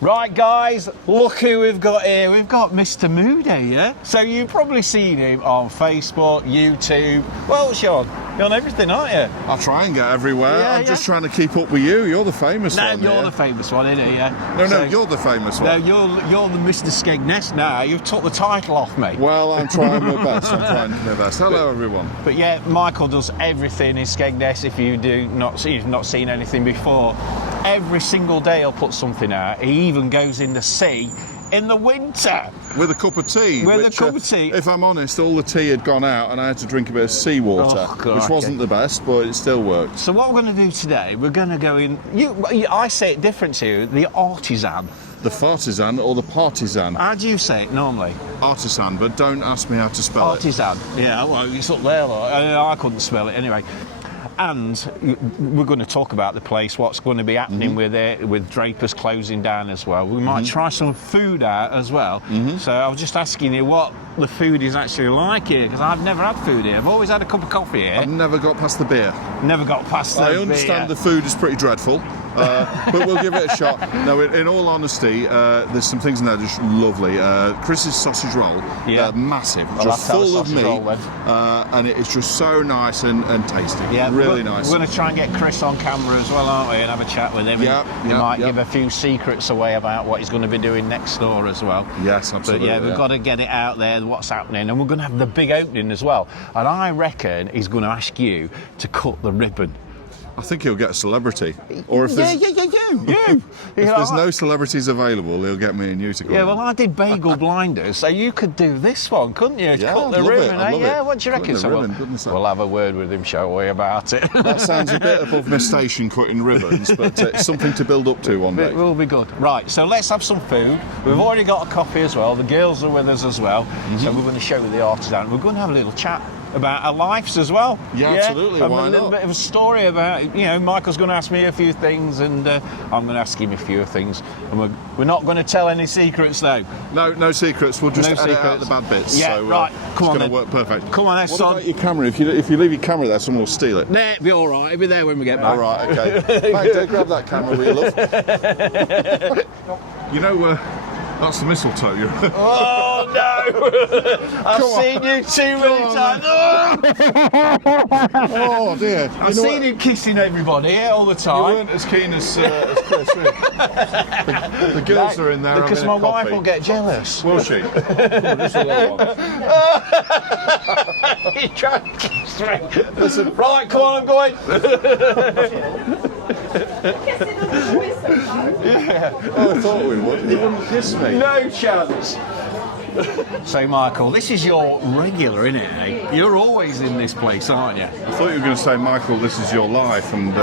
Right guys, look who we've got here. We've got Mr. Moody, yeah? So you've probably seen him on Facebook, YouTube. Well, Sean, you're on everything, aren't you? I try and get everywhere. Yeah, I'm just trying to keep up with you. You're the famous one. No, you're here. the famous one, innit, yeah? No, you're the famous one. No, you're the Mr. Skegness now. You've took the title off me. Well, I'm trying my best. Hello, everyone. But yeah, Michael does everything in Skegness. If you've not seen anything before, every single day he'll put something out. He even goes in the sea in the winter. With a cup of tea. If I'm honest, all the tea had gone out and I had to drink a bit of seawater, which wasn't the best, but it still worked. So what we're going to do today, we're going to go in, I say it different to you, the artisan. The fartisan or the partisan? How do you say it normally? Artisan, but don't ask me how to spell artisan. Yeah, well, it's up there. I couldn't spell it anyway. And we're going to talk about the place, what's going to be happening with it, with Drapers closing down as well. We might try some food out as well. So I was just asking you what the food is actually like here, because I've never had food here. I've always had a cup of coffee here. I've never got past the beer. Never got past the beer. I understand the food is pretty dreadful. But we'll give it a shot. No, in all honesty, there's some things in there just lovely. Chris's sausage roll, massive, just full of meat, and it is just so nice and tasty. Yeah, really nice. We're going to try and get Chris on camera as well, aren't we, and have a chat with him. He might give a few secrets away about what he's going to be doing next door as well. Yes, absolutely. But yeah, we've got to get it out there, what's happening, and we're going to have the big opening as well. And I reckon he's going to ask you to cut the ribbon. I think he'll get a celebrity. Or if you. If there's no celebrities available, he'll get me and you to go. Yeah, well, I did Bagel Blinders, so you could do this one, couldn't you? Yeah, cut the ribbon, eh? What do you reckon? We'll have a word with him, shall we, about it? That sounds a bit above my station, cutting ribbons, but it's something to build up to one day. It will be good. Right, so let's have some food. We've already got a coffee as well. The girls are with us as well. So we're going to show you the artisan. We're going to have a little chat about our lives as well. Yeah, absolutely. Why not? A little bit of a story about, Michael's going to ask me a few things and I'm going to ask him a few things. And we're not going to tell any secrets though. No secrets. We'll just edit out the bad bits. Yeah, so, right. Come on, it's going to work perfect. Come on, then, son. What about your camera? If you leave your camera there, someone will steal it. Nah, it'll be all right. It'll be there when we get back. All right, okay. Mate, do grab that camera, will you, love? That's the mistletoe. Oh no! I've seen you too many times. Oh dear! I've seen him kissing everybody all the time. You weren't as keen as Chris. The girls are in there because my wife will get jealous. Will she? Just a little one. He's trying to kiss me. Listen, right, come on, I'm going. Oh, I thought we would. He wouldn't kiss me. No chance. So, Michael, this is your regular, isn't it? Eh? You're always in this place, aren't you? I thought you were going to say, Michael, this is your life. And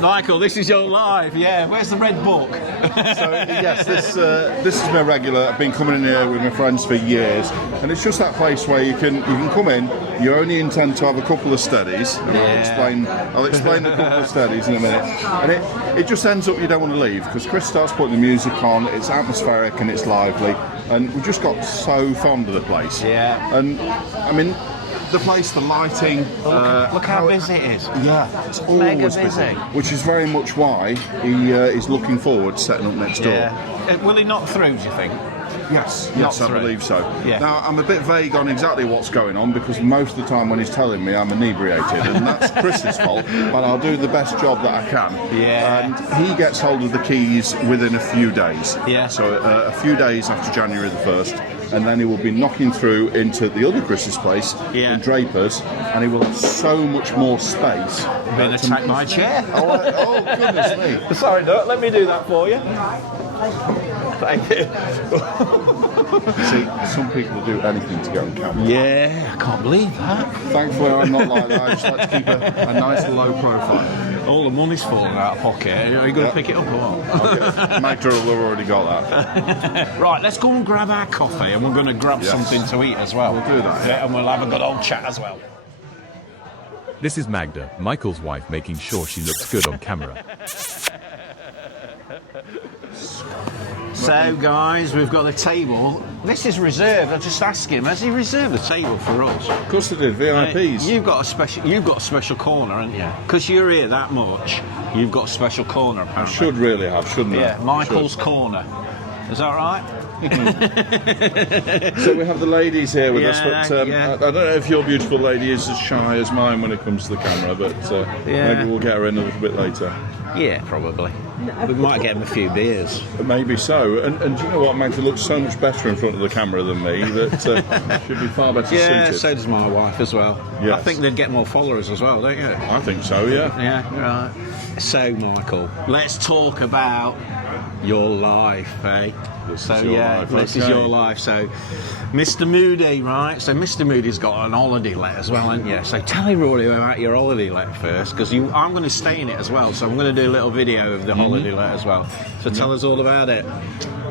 Michael, this is your life. Yeah. Where's the red book? So yes, this is my regular. I've been coming in here with my friends for years, and it's just that place where you can come in. You only intend to have a couple of studies. And I'll explain a couple of studies in a minute. And it just ends up you don't want to leave because Chris starts putting the music on. It's atmospheric and it's lively, and we just got so fond of the place. Yeah. And I mean, the place, the lighting. Look how busy it is. Yeah, it's always busy. Which is very much why he is looking forward to setting up next door. Will he knock through, do you think? Yes, I believe so. Yeah. Now, I'm a bit vague on exactly what's going on because most of the time when he's telling me I'm inebriated, and that's Chris's fault, but I'll do the best job that I can. Yeah. And he gets hold of the keys within a few days. Yeah. So a few days after January the 1st, and then he will be knocking through into the other Chris's place in Drapers, and he will have so much more space. Been attacked my chair. Oh, goodness me. Sorry, Doc, let me do that for you. Thank you. See, some people do anything to get on camera. Yeah, I can't believe that. Thankfully, I'm not like that. I just like to keep a nice low profile. All the money's falling out of pocket. Are you going to pick it up or what? Okay. Magda will have already got that. Right, let's go and grab our coffee and we're going to grab something to eat as well. We'll do that. Yeah, and we'll have a good old chat as well. This is Magda, Michael's wife, making sure she looks good on camera. So, guys, we've got a table. This is reserved. I just asked him, has he reserved the table for us? Of course they did, VIPs. You've got a special corner, haven't you? Because you're here that much. You've got a special corner, apparently. I should really have, shouldn't I? Yeah, Michael's corner. Is that right? So we have the ladies here with us, Yeah, but yeah. I don't know if your beautiful lady is as shy as mine when it comes to the camera, but maybe we'll get her in a little bit later. Yeah, probably. We might get him a few beers. Maybe so. And do you know what, Magda looks so much better in front of the camera than me that should be far better Yeah, suited. so does my wife as well. Yes. I think they'd get more followers as well, don't you? I think so, yeah. Yeah, right. So, Michael, let's talk about your life, eh? This is your life, this is okay. your life. So, Mr. Moody, right? So, Mr. Moody's got an holiday let as well, haven't you? So, tell everybody about your holiday let first, because I'm going to stay in it as well. So, I'm going to do a little video of the holiday let as well. So, tell us all about it.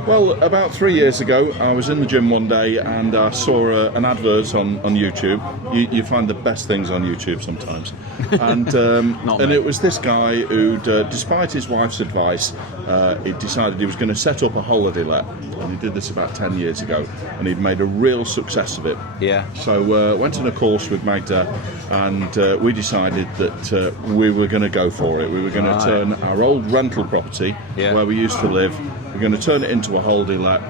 Well, about 3 years ago, I was in the gym one day and I saw an advert on YouTube. You find the best things on YouTube sometimes. And it was this guy who, despite his wife's advice, he decided he was going to set up a holiday let. And he did this about 10 years ago. And he'd made a real success of it. Yeah. So went on a course with Magda and we decided that we were going to go for it. We were going to turn our old rental property, where we used to live, we're going to turn it into a holiday let,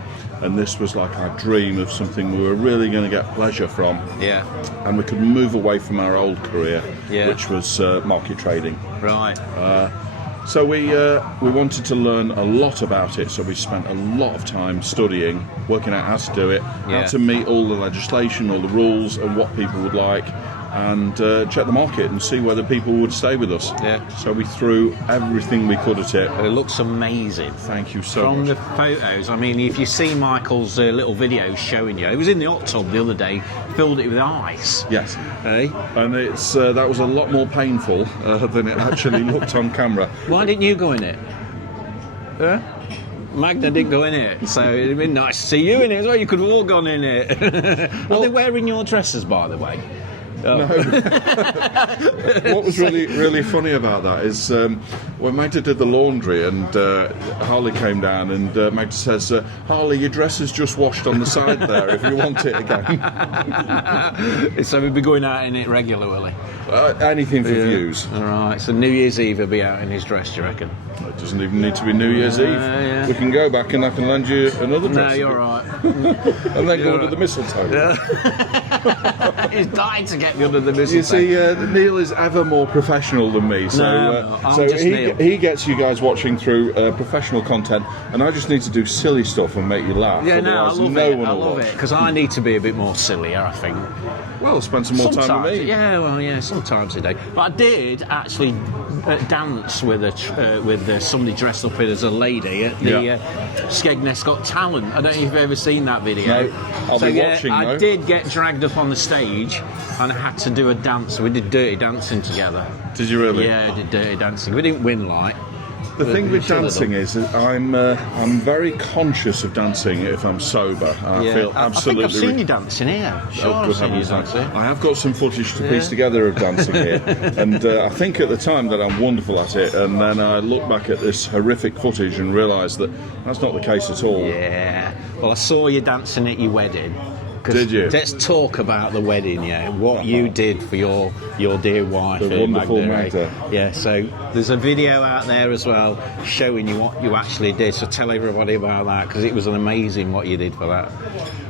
and this was like our dream of something we were really going to get pleasure from. Yeah. And we could move away from our old career, Yeah. which was market trading. Right. So we wanted to learn a lot about it, so we spent a lot of time studying, working out how to do it, how to meet all the legislation, all the rules, and what people would like, and check the market and see whether people would stay with us. Yeah. So we threw everything we could at it. It looks amazing. Thank you so From much. the photos, I mean, if you see Michael's little video showing you, it was in the hot tub the other day, filled it with ice. Yes. Eh? And it's that was a lot more painful than it actually looked on camera. Why didn't you go in it? Huh? Magda didn't go in it, so it'd been nice to see you in it as well. You could have all gone in it. Are they wearing your dresses, by the way? No. What was really funny about that is when Magda did the laundry and Harley came down and Magda says, Harley, your dress is just washed on the side there if you want it again. So we'd be going out in it regularly. Anything for views. All right, so New Year's Eve he'll be out in his dress, do you reckon? It doesn't even need to be New Year's Eve. Yeah. We can go back and I can lend you another dress. No, you're right. And then go under the mistletoe. He's dying to get me under the mistletoe. You see, Neil is ever more professional than me, so I'm so just Neil. he gets you guys watching through professional content, and I just need to do silly stuff and make you laugh. Yeah, no, I otherwise love no it. one I will love watch. it because I need to be a bit more sillier, I think. Well, spend some more time with me. Yeah, well, yeah, sometimes I do. But I did actually dance with somebody dressed up as a lady at the Skegness Got Talent. I don't know if you've ever seen that video. No, I'll be watching, I though. did get dragged up on the stage and I had to do a dance. We did dirty dancing together. Did you really? Yeah, I did dirty dancing. We didn't win, like. The thing with should have dancing is that I'm very conscious of dancing if I'm sober. I feel absolutely. I think I've seen you dancing here. Sure, Oh, I've good seen you heavens, dancing. I have got some footage to piece together of dancing here, and I think at the time that I'm wonderful at it, and then I look back at this horrific footage and realise that that's not the case at all. Yeah. Well, I saw you dancing at your wedding. Did you? Let's talk about the wedding, what you did for your dear wife, The wonderful Magda. Yeah, so there's a video out there as well showing you what you actually did. So tell everybody about that because it was amazing what you did for that.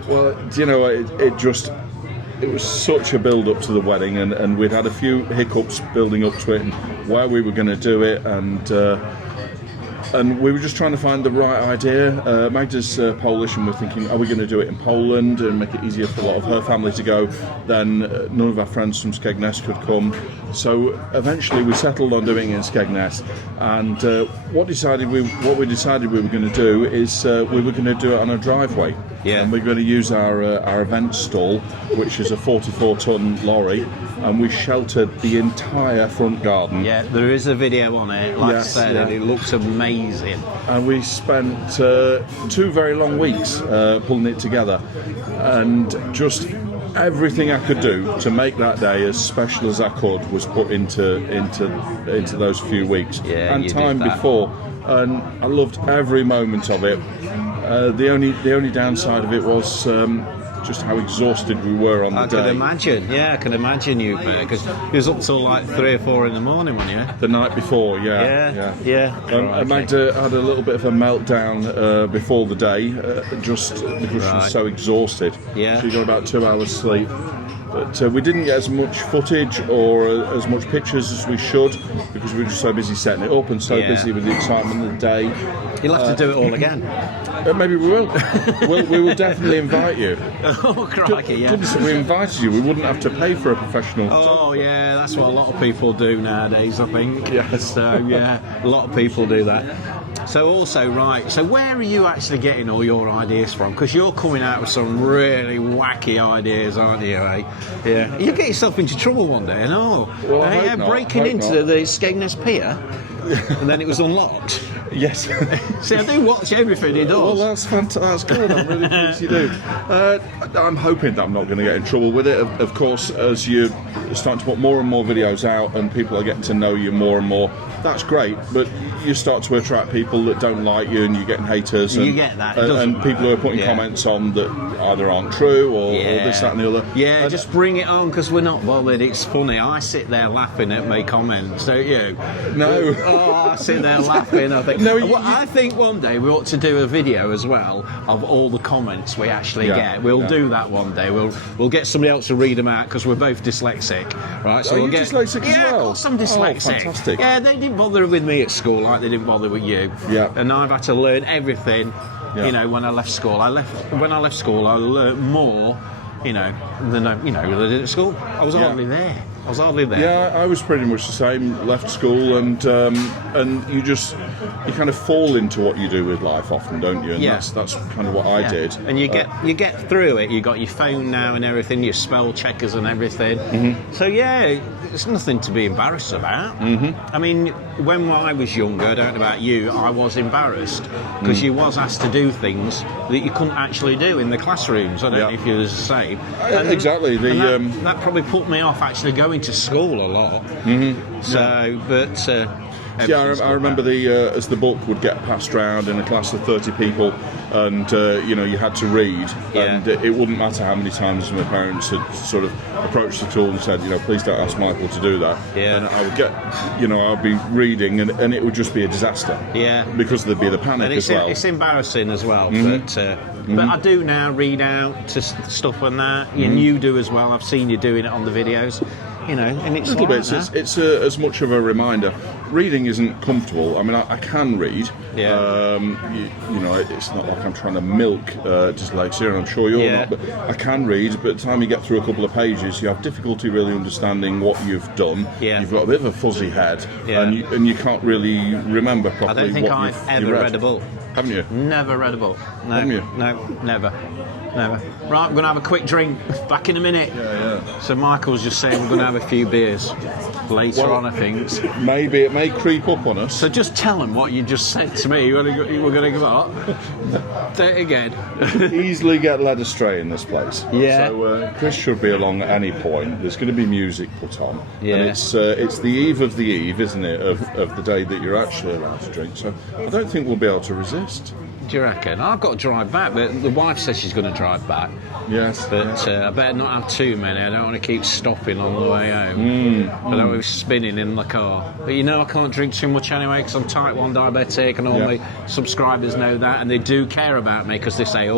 Well, do you know, it was such a build up to the wedding, and we'd had a few hiccups building up to it, and where we were going to do it, and we were just trying to find the right idea. Magda's Polish, and we're thinking, are we going to do it in Poland and make it easier for a lot of her family to go? Then none of our friends from Skegness could come. So eventually we settled on doing it in Skegness. And what we decided we were going to do is we were going to do it on a driveway. Yeah. And we're going to use our event stall, which is a 44-ton lorry, and we sheltered the entire front garden. Yeah, there is a video on it. Like Yes, I said, yeah. and it looks amazing. And we spent 2 very long weeks pulling it together, and just everything I could do to make that day as special as I could was put into those few weeks. Yeah, and you time did that. before, and I loved every moment of it. The only downside of it was just how exhausted we were on the day. I can imagine. Yeah, I can imagine you, because you was up till like 3 or 4 in the morning, weren't you? The night before, yeah. Magda had a little bit of a meltdown before the day, just because she was so exhausted. Yeah. She got about 2 hours sleep. But we didn't get as much footage or as much pictures as we should, because we were just so busy setting it up and so busy with the excitement of the day. You'll have to do it all again. Maybe we will. We will definitely invite you. Oh, crikey, yeah. Goodness, if we invited you, we wouldn't have to pay for a professional. Oh, yeah, that's what a lot of people do nowadays, I think. Yes. So, yeah, a lot of people do that. So also, right, so where are you actually getting all your ideas from? Because you're coming out with some really wacky ideas, aren't you, eh? Yeah. You get yourself into trouble one day, no? Well, I hope not. Breaking into the Skegness Pier, and then it was unlocked. Yes. See, I do watch everything he does. Well, that's fantastic. That's good. I'm really pleased you do. I'm hoping that I'm not going to get in trouble with it. Of course, as you're starting to put more and more videos out and people are getting to know you more and more, that's great. But you start to attract people that don't like you, and you're getting haters. And you get that. And people who are putting comments on that either aren't true or this, that, and the other. Yeah, and just bring it on, because we're not bothered. It's funny. I sit there laughing at my comments, don't you? No. Oh, I sit there laughing. I think. I think one day we ought to do a video as well of all the comments we actually get. We'll do that one day. We'll get somebody else to read them out, because we're both dyslexic, right? So Are we'll you dyslexic as well? Yeah, of course I'm dyslexic. Oh, fantastic. Yeah, they didn't bother with me at school like they didn't bother with you. Yeah. And I've had to learn everything. Yeah. You know, when I left school, I learned more. Than I did at school. I was hardly there. Yeah, I was pretty much the same. Left school, and you kind of fall into what you do with life often, don't you? And that's kind of what I did. And you get through it. You got your phone now and everything, your spell checkers and everything. Mm-hmm. So it's nothing to be embarrassed about. Mm-hmm. I mean, when I was younger, I don't know about you, I was embarrassed because you was asked to do things that you couldn't actually do in the classrooms. I don't know if you was the same. Exactly. That probably put me off actually going to school a lot. Mm-hmm. So, but. I remember as the book would get passed around in a class of 30 people, and you had to read, and it wouldn't matter how many times my parents had sort of approached the school and said, please don't ask Michael to do that. Yeah. And I would get, I'd be reading, and it would just be a disaster. Yeah. Because there'd be the panic as well. It's embarrassing as well, but I do now read out to stuff and that, and you do as well. I've seen you doing it on the videos. And it's little bits. It's as much of a reminder. Reading isn't comfortable. I mean, I can read. Yeah. It's not like I'm trying to milk dyslexia, and I'm sure you're not. But I can read. But by the time you get through a couple of pages, you have difficulty really understanding what you've done. Yeah. You've got a bit of a fuzzy head, and you can't really remember properly. I don't think I've ever read a book. Haven't you? Never read a book. No. Haven't you? No, never. Right, I'm going to have a quick drink. Back in a minute. Yeah. So Michael's just saying we're going to have a few beers later on, I think. Maybe it may creep up on us. So just tell them what you just said to me. We're going to go up. Say it again. Easily get led astray in this place. Yeah. So Chris should be along at any point. There's going to be music put on. Yeah. And it's the eve of the eve, isn't it, of the day that you're actually allowed to drink. So I don't think we'll be able to resist. Do you reckon? I've got to drive back, but the wife says she's going to drive back. Yes. But I better not have too many. I don't want to keep stopping on the way home. I don't want to be spinning in the car. But I can't drink too much anyway because I'm type 1 diabetic, and all my subscribers know that, and they do care about me because they say,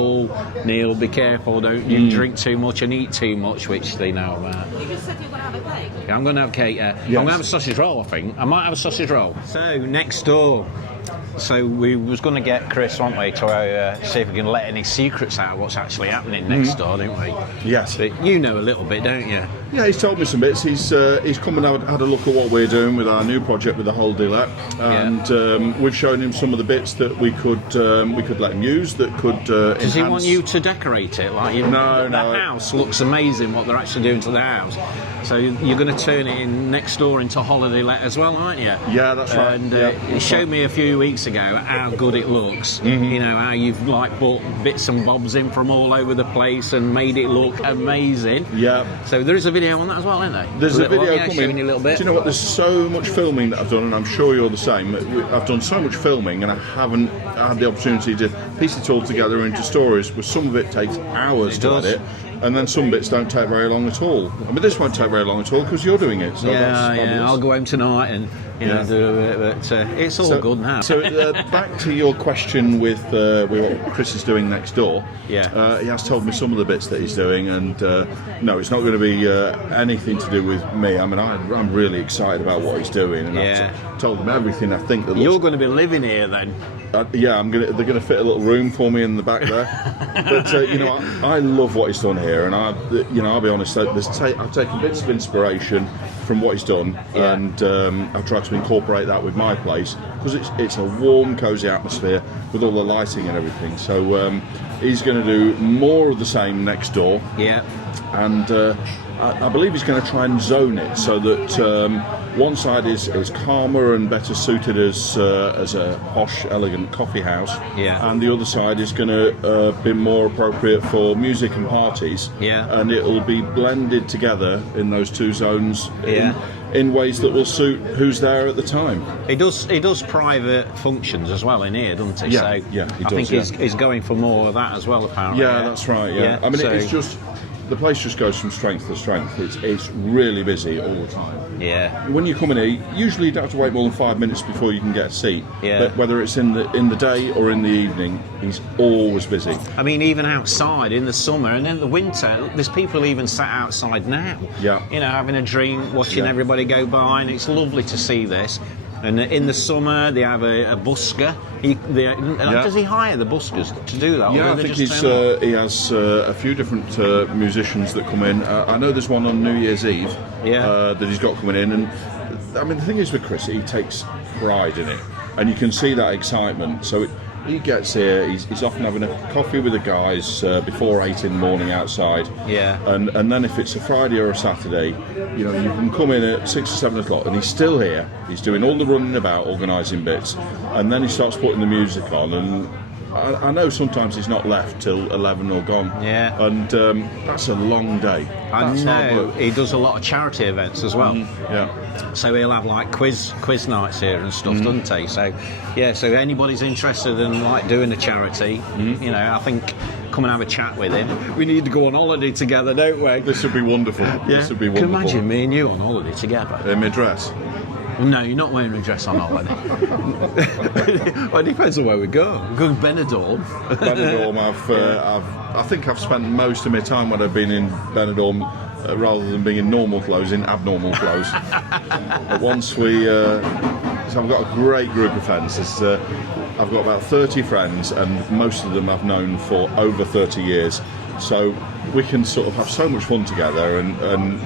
Neil, be careful, don't you drink too much and eat too much, which they know about. You just said you're going to have a cake. Yeah, I'm going to have a cake, Yes. I'm going to have a sausage roll, I think. I might have a sausage roll. So, next door. So we was going to get Chris, weren't we, to see if we can let any secrets out of what's actually happening next door, didn't we? Yes. But you know a little bit, don't you? Yeah, he's told me some bits. He's come and had a look at what we're doing with our new project with the Holiday Let, and we've shown him some of the bits that we could let him use that could Does he want you to decorate it? No. The house looks amazing, what they're actually doing to the house. So you're going to turn it in next door into Holiday Let as well, aren't you? Yeah, that's right. And he showed me a few weeks ago how good it looks. How you've bought bits and bobs in from all over the place and made it look amazing. Yeah. So there is a video video on that as well, isn't there? There's a video coming. Showing you a little bit. Do you know what? There's so much filming that I've done, and I'm sure you're the same. I've done so much filming, and I haven't had the opportunity to piece it all together into stories. Where some of it takes hours to edit, and then some bits don't take very long at all. I mean, this won't take very long at all because you're doing it. So that's fabulous. I'll go home tonight and do it. But it's all good now. So back to your question with what Chris is doing next door. Yeah. He has told me some of the bits that he's doing, and no, it's not going to be anything to do with me. I mean, I'm really excited about what he's doing, and I've told him everything I think that you're going to be living here then. They're going to fit a little room for me in the back there. But I love what he's done here, and I'll be honest. I've taken bits of inspiration from what he's done, and I've tried to incorporate that with my place because it's a warm, cosy atmosphere with all the lighting and everything. So he's going to do more of the same next door. Yeah. And I believe he's going to try and zone it so that one side is calmer and better suited as a posh, elegant coffee house, and the other side is going to be more appropriate for music and parties, and it'll be blended together in those two zones in ways that will suit who's there at the time. He does private functions as well in here, doesn't he? Yeah, he does. I think he's going for more of that as well, apparently. Yeah, that's right. Yeah, I mean, it's just. The place just goes from strength to strength. It's really busy all the time. Yeah. When you come in here, usually you don't have to wait more than 5 minutes before you can get a seat. Yeah. But whether it's in the day or in the evening, he's always busy. I mean, even outside in the summer and in the winter, there's people even sat outside now. Yeah. Having a drink, watching everybody go by, and it's lovely to see this. And in the summer, they have a busker. Does he hire the buskers to do that? Yeah, I think he has a few different musicians that come in. I know there's one on New Year's Eve that he's got coming in. And I mean, the thing is with Chris, he takes pride in it. And you can see that excitement. So he gets here, he's often having a coffee with the guys before 8 in the morning outside. Yeah. And then if it's a Friday or a Saturday, you can come in at 6 or 7 o'clock and he's still here. He's doing all the running about, organising bits. And then he starts putting the music on, and I know sometimes he's not left till 11 or gone. Yeah. And that's a long day. I know. He does a lot of charity events as well. Yeah. So he'll have like quiz nights here and stuff, doesn't he? So so anybody's interested in like doing a charity, I think come and have a chat with him. We need to go on holiday together, don't we? This would be wonderful. Yeah. This would be wonderful. Can you imagine me and you on holiday together? In my dress. No, you're not wearing a dress on holiday. Well, it depends on where we go. We go to Benidorm. I think I've spent most of my time when I've been in Benidorm, rather than being in normal clothes, in abnormal clothes. But once so I've got a great group of friends. I've got about 30 friends, and most of them I've known for over 30 years. So we can sort of have so much fun together, and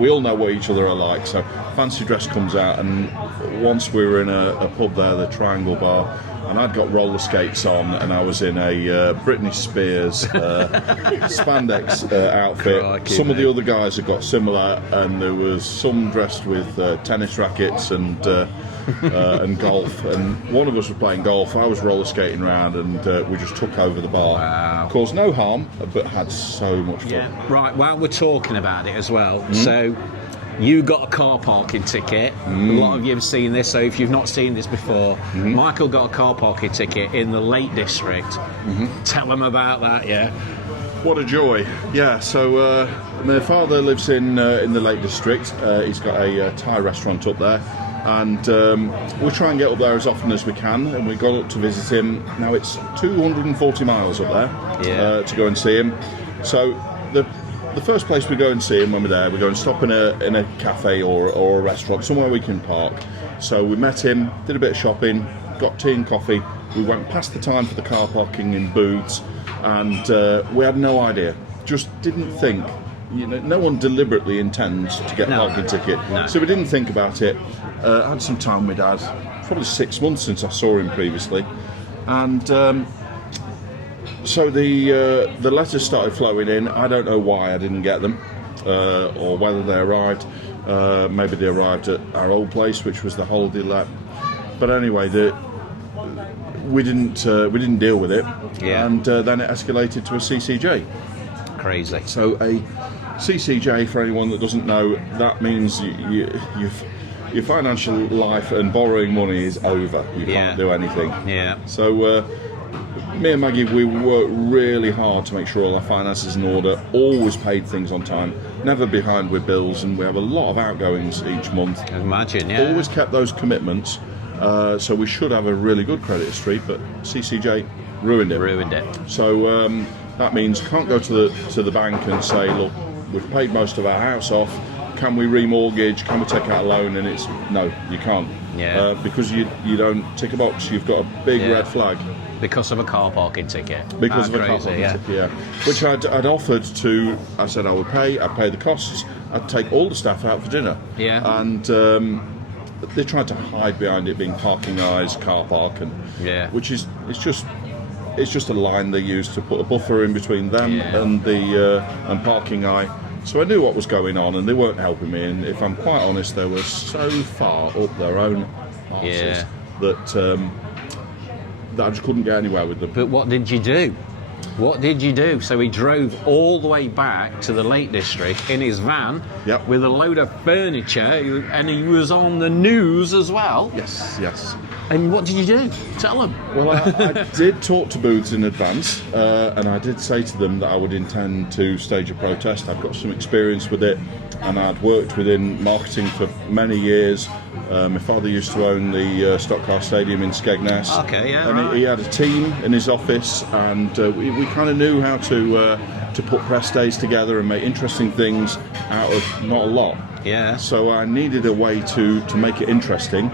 we all know what each other are like, so fancy dress comes out. And once we were in a pub there, the Triangle Bar, and I'd got roller skates on, and I was in a Britney Spears spandex outfit. Crikey, some of the other guys had got similar, and there was some dressed with tennis rackets and golf, and one of us was playing golf. I was roller skating around, and we just took over the bar. Wow. Caused no harm, but had so much fun. Yeah. Right, while we're talking about it as well, so you got a car parking ticket. A lot of you have seen this, so if you've not seen this before, Michael got a car parking ticket in the Lake District. Tell them about that, What a joy. Yeah, so my father lives in the Lake District. He's got a Thai restaurant up there, and we try and get up there as often as we can, and we got up to visit him. Now it's 240 miles up there to go and see him. So the first place we go and see him when we're there, we go and stop in a cafe or a restaurant, somewhere we can park. So we met him, did a bit of shopping, got tea and coffee. We went past the time for the car parking in booths, and we had no idea. Just didn't think. No one deliberately intends to get a parking ticket. No. So we didn't think about it. I had some time with Dad, probably 6 months since I saw him previously, and so the letters started flowing in. I don't know why I didn't get them, or whether they arrived. Maybe they arrived at our old place, which was the Holiday Let. But anyway, we didn't deal with it, and then it escalated to a CCJ. Crazy. So a CCJ, for anyone that doesn't know, that means your financial life and borrowing money is over. You can't do anything. Yeah. So me and Maggie, we work really hard to make sure all our finances in order, always paid things on time, never behind with bills, and we have a lot of outgoings each month. I can imagine, yeah. Always kept those commitments, so we should have a really good credit history, but CCJ ruined it. So that means can't go to the bank and say, look, we've paid most of our house off, can we remortgage, can we take out a loan? And it's, no, you can't. Yeah. Because you don't tick a box, you've got a big red flag. Because of a car parking ticket. Because of a car parking ticket, yeah. Which I'd offered to, I said I'd pay the costs, I'd take all the staff out for dinner. Yeah. And they tried to hide behind it being parking eyes, car park, and which is, it's just a line they use to put a buffer in between them and the and parking eye. So I knew what was going on, and they weren't helping me. And if I'm quite honest, they were so far up their own arses that I just couldn't get anywhere with them. But what did you do? So he drove all the way back to the Lake District in his van with a load of furniture, and he was on the news as well. Yes. And what did you do? Tell them. Well, I did talk to booths in advance, and I did say to them that I would intend to stage a protest. I've got some experience with it, and I'd worked within marketing for many years. My father used to own the Stock Car Stadium in Skegness. Okay, yeah, and he had a team in his office, and we kind of knew how to put press days together and make interesting things out of not a lot. Yeah. So I needed a way to make it interesting.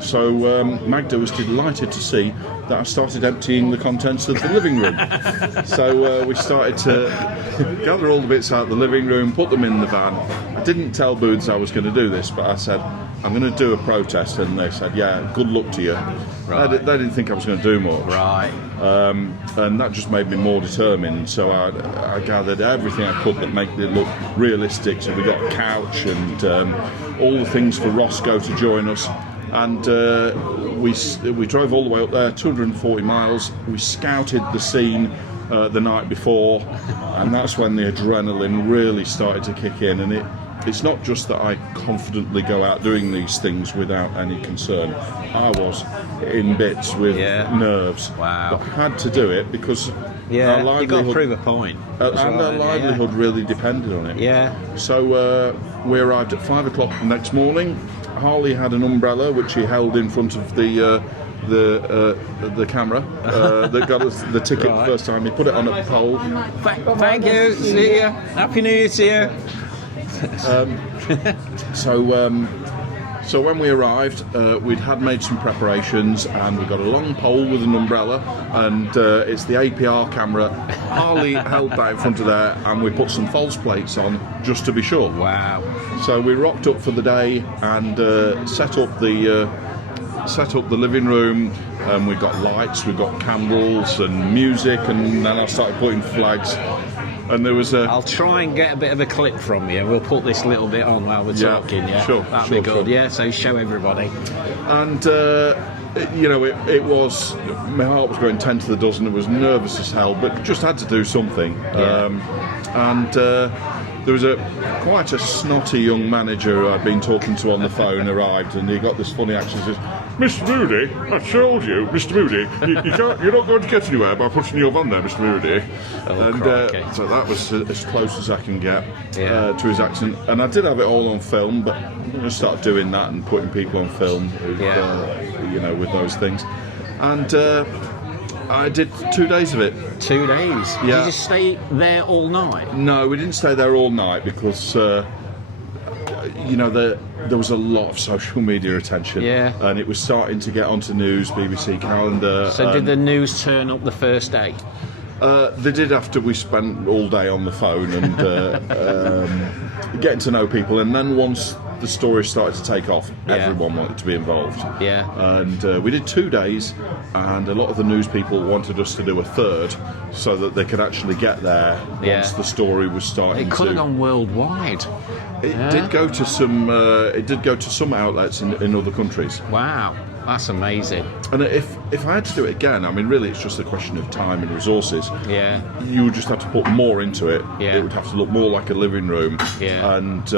So Magda was delighted to see that I started emptying the contents of the living room. So we started to gather all the bits out of the living room, put them in the van. I didn't tell booths I was going to do this, but I said, I'm going to do a protest, and they said, yeah, good luck to you. Right. They didn't think I was going to do much. Right. And that just made me more determined, so I gathered everything I could that made it look realistic. So we got a couch and all the things for Roscoe to join us. And we drove all the way up there, 240 miles. We scouted the scene the night before, and that's when the adrenaline really started to kick in. And it's not just that I confidently go out doing these things without any concern. I was in bits with nerves. Wow. But I had to do it because our livelihood, you got to prove a point. And our livelihood really depended on it. Yeah. So we arrived at 5 o'clock the next morning. Harley had an umbrella which he held in front of the camera that got us the ticket the first time. He put it on a pole. Thank you. See you. Happy New Year to you. So when we arrived, we'd made some preparations, and we got a long pole with an umbrella, and it's the APR camera. Harley held that in front of there, and we put some false plates on just to be sure. Wow. So we rocked up for the day and set up the living room, and we got lights, we got candles and music, and then I started putting flags. And there was I'll try and get a bit of a clip from you. We'll put this little bit on while we're talking. Yeah, sure. That'd be good. Sure. Yeah, so show everybody. And it was, my heart was going 10 to the dozen. I was nervous as hell, but just had to do something. There was quite a snotty young manager who I'd been talking to on the phone arrived, and he got this funny accent. He says, Mr. Moody, I told you, Mr. Moody, you're not going to get anywhere by putting your van there, Mr. Moody. So that was as close as I can get to his accent. And I did have it all on film, but I'm going to start doing that and putting people on film with those things. And I did 2 days of it. 2 days? Yeah. Did you just stay there all night? No, we didn't stay there all night because, there was a lot of social media attention. Yeah. And it was starting to get onto news, BBC Calendar. So did the news turn up the first day? They did after we spent all day on the phone and getting to know people. And then once the story started to take off, everyone wanted to be involved. Yeah. And we did 2 days, and a lot of the news people wanted us to do a third so that they could actually get there once the story was starting. It could have gone worldwide. It did go to some. It did go to some outlets in other countries. Wow. That's amazing. And if I had to do it again, I mean, really, it's just a question of time and resources. Yeah. You would just have to put more into it. Yeah. It would have to look more like a living room. Yeah. And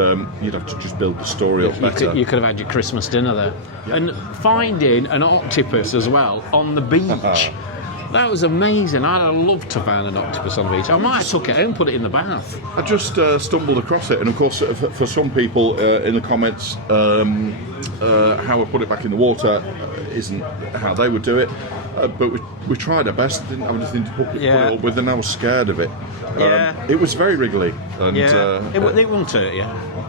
you'd have to just build the story up better. You could have had your Christmas dinner there. Yeah. And finding an octopus as well on the beach. That was amazing. I'd have loved to find an octopus on the beach. I might have took it home and put it in the bath. I just stumbled across it, and of course, for some people in the comments, how I put it back in the water isn't how they would do it. But we tried our best. Didn't have anything to put it up with, and I was scared of it. It was very wriggly. And, it won't hurt you.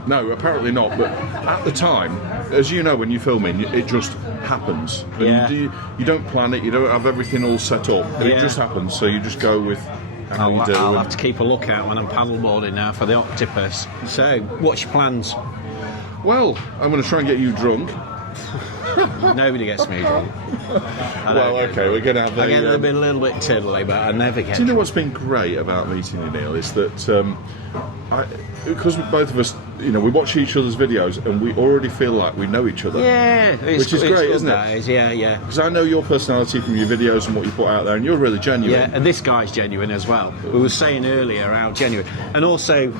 No, apparently not. But at the time, as you know, when you're filming, it just happens. And you don't plan it. You don't have everything all set up. And it just happens. So you just go with how you do. I'll have to keep a lookout when I'm paddleboarding now for the octopus. So, what's your plans? Well, I'm going to try and get you drunk. Nobody gets me drunk. Well, okay, we're going to have I get a little bit tiddly, but I never get. Do you know what's been great about meeting you, Neil? Is that because both of us, we watch each other's videos and we already feel like we know each other. Yeah, which is great, isn't it? Yeah. Because I know your personality from your videos and what you put out there, and you're really genuine. Yeah, and this guy's genuine as well. We were saying earlier how genuine, and also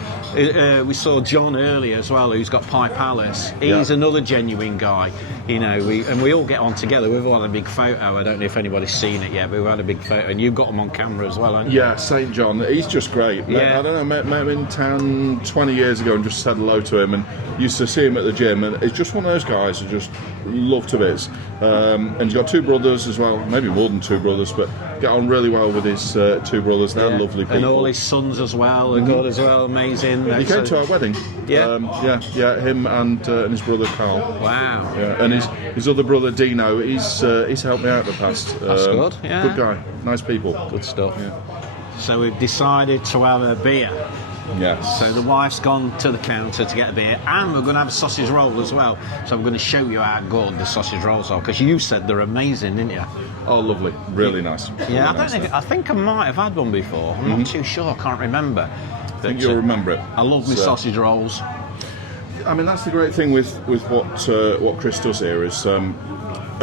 we saw John earlier as well, who's got Pie Palace. He's another genuine guy. We all get on together. We've all had a big photo. I don't know if anybody's seen it yet, but we've had a big photo, and you've got him on camera as well, haven't you? Yeah, St. John. He's just great. Yeah. I don't know, met him in town 20 years ago and just said hello to him, and used to see him at the gym, and it's just one of those guys who just love to bits. And he's got two brothers as well, maybe more than two brothers, but get on really well with his two brothers. They're lovely people. And all his sons as well are good as well, amazing. He came to our wedding. Yeah. Him and his brother Carl. Wow. Yeah, and his other brother Dino, he's helped me out in the past. That's good, yeah. Good guy, nice people. Good stuff. Yeah. So we've decided to have a beer. Yes. So the wife's gone to the counter to get a beer, and we're going to have a sausage roll as well. So I'm going to show you how good the sausage rolls are, because you said they're amazing, didn't you? Oh, lovely. Really nice. Really yeah, nice. I think I might have had one before. I'm not too sure. I can't remember. I think you'll remember it. I love my sausage rolls. I mean, that's the great thing with what Chris does here is, and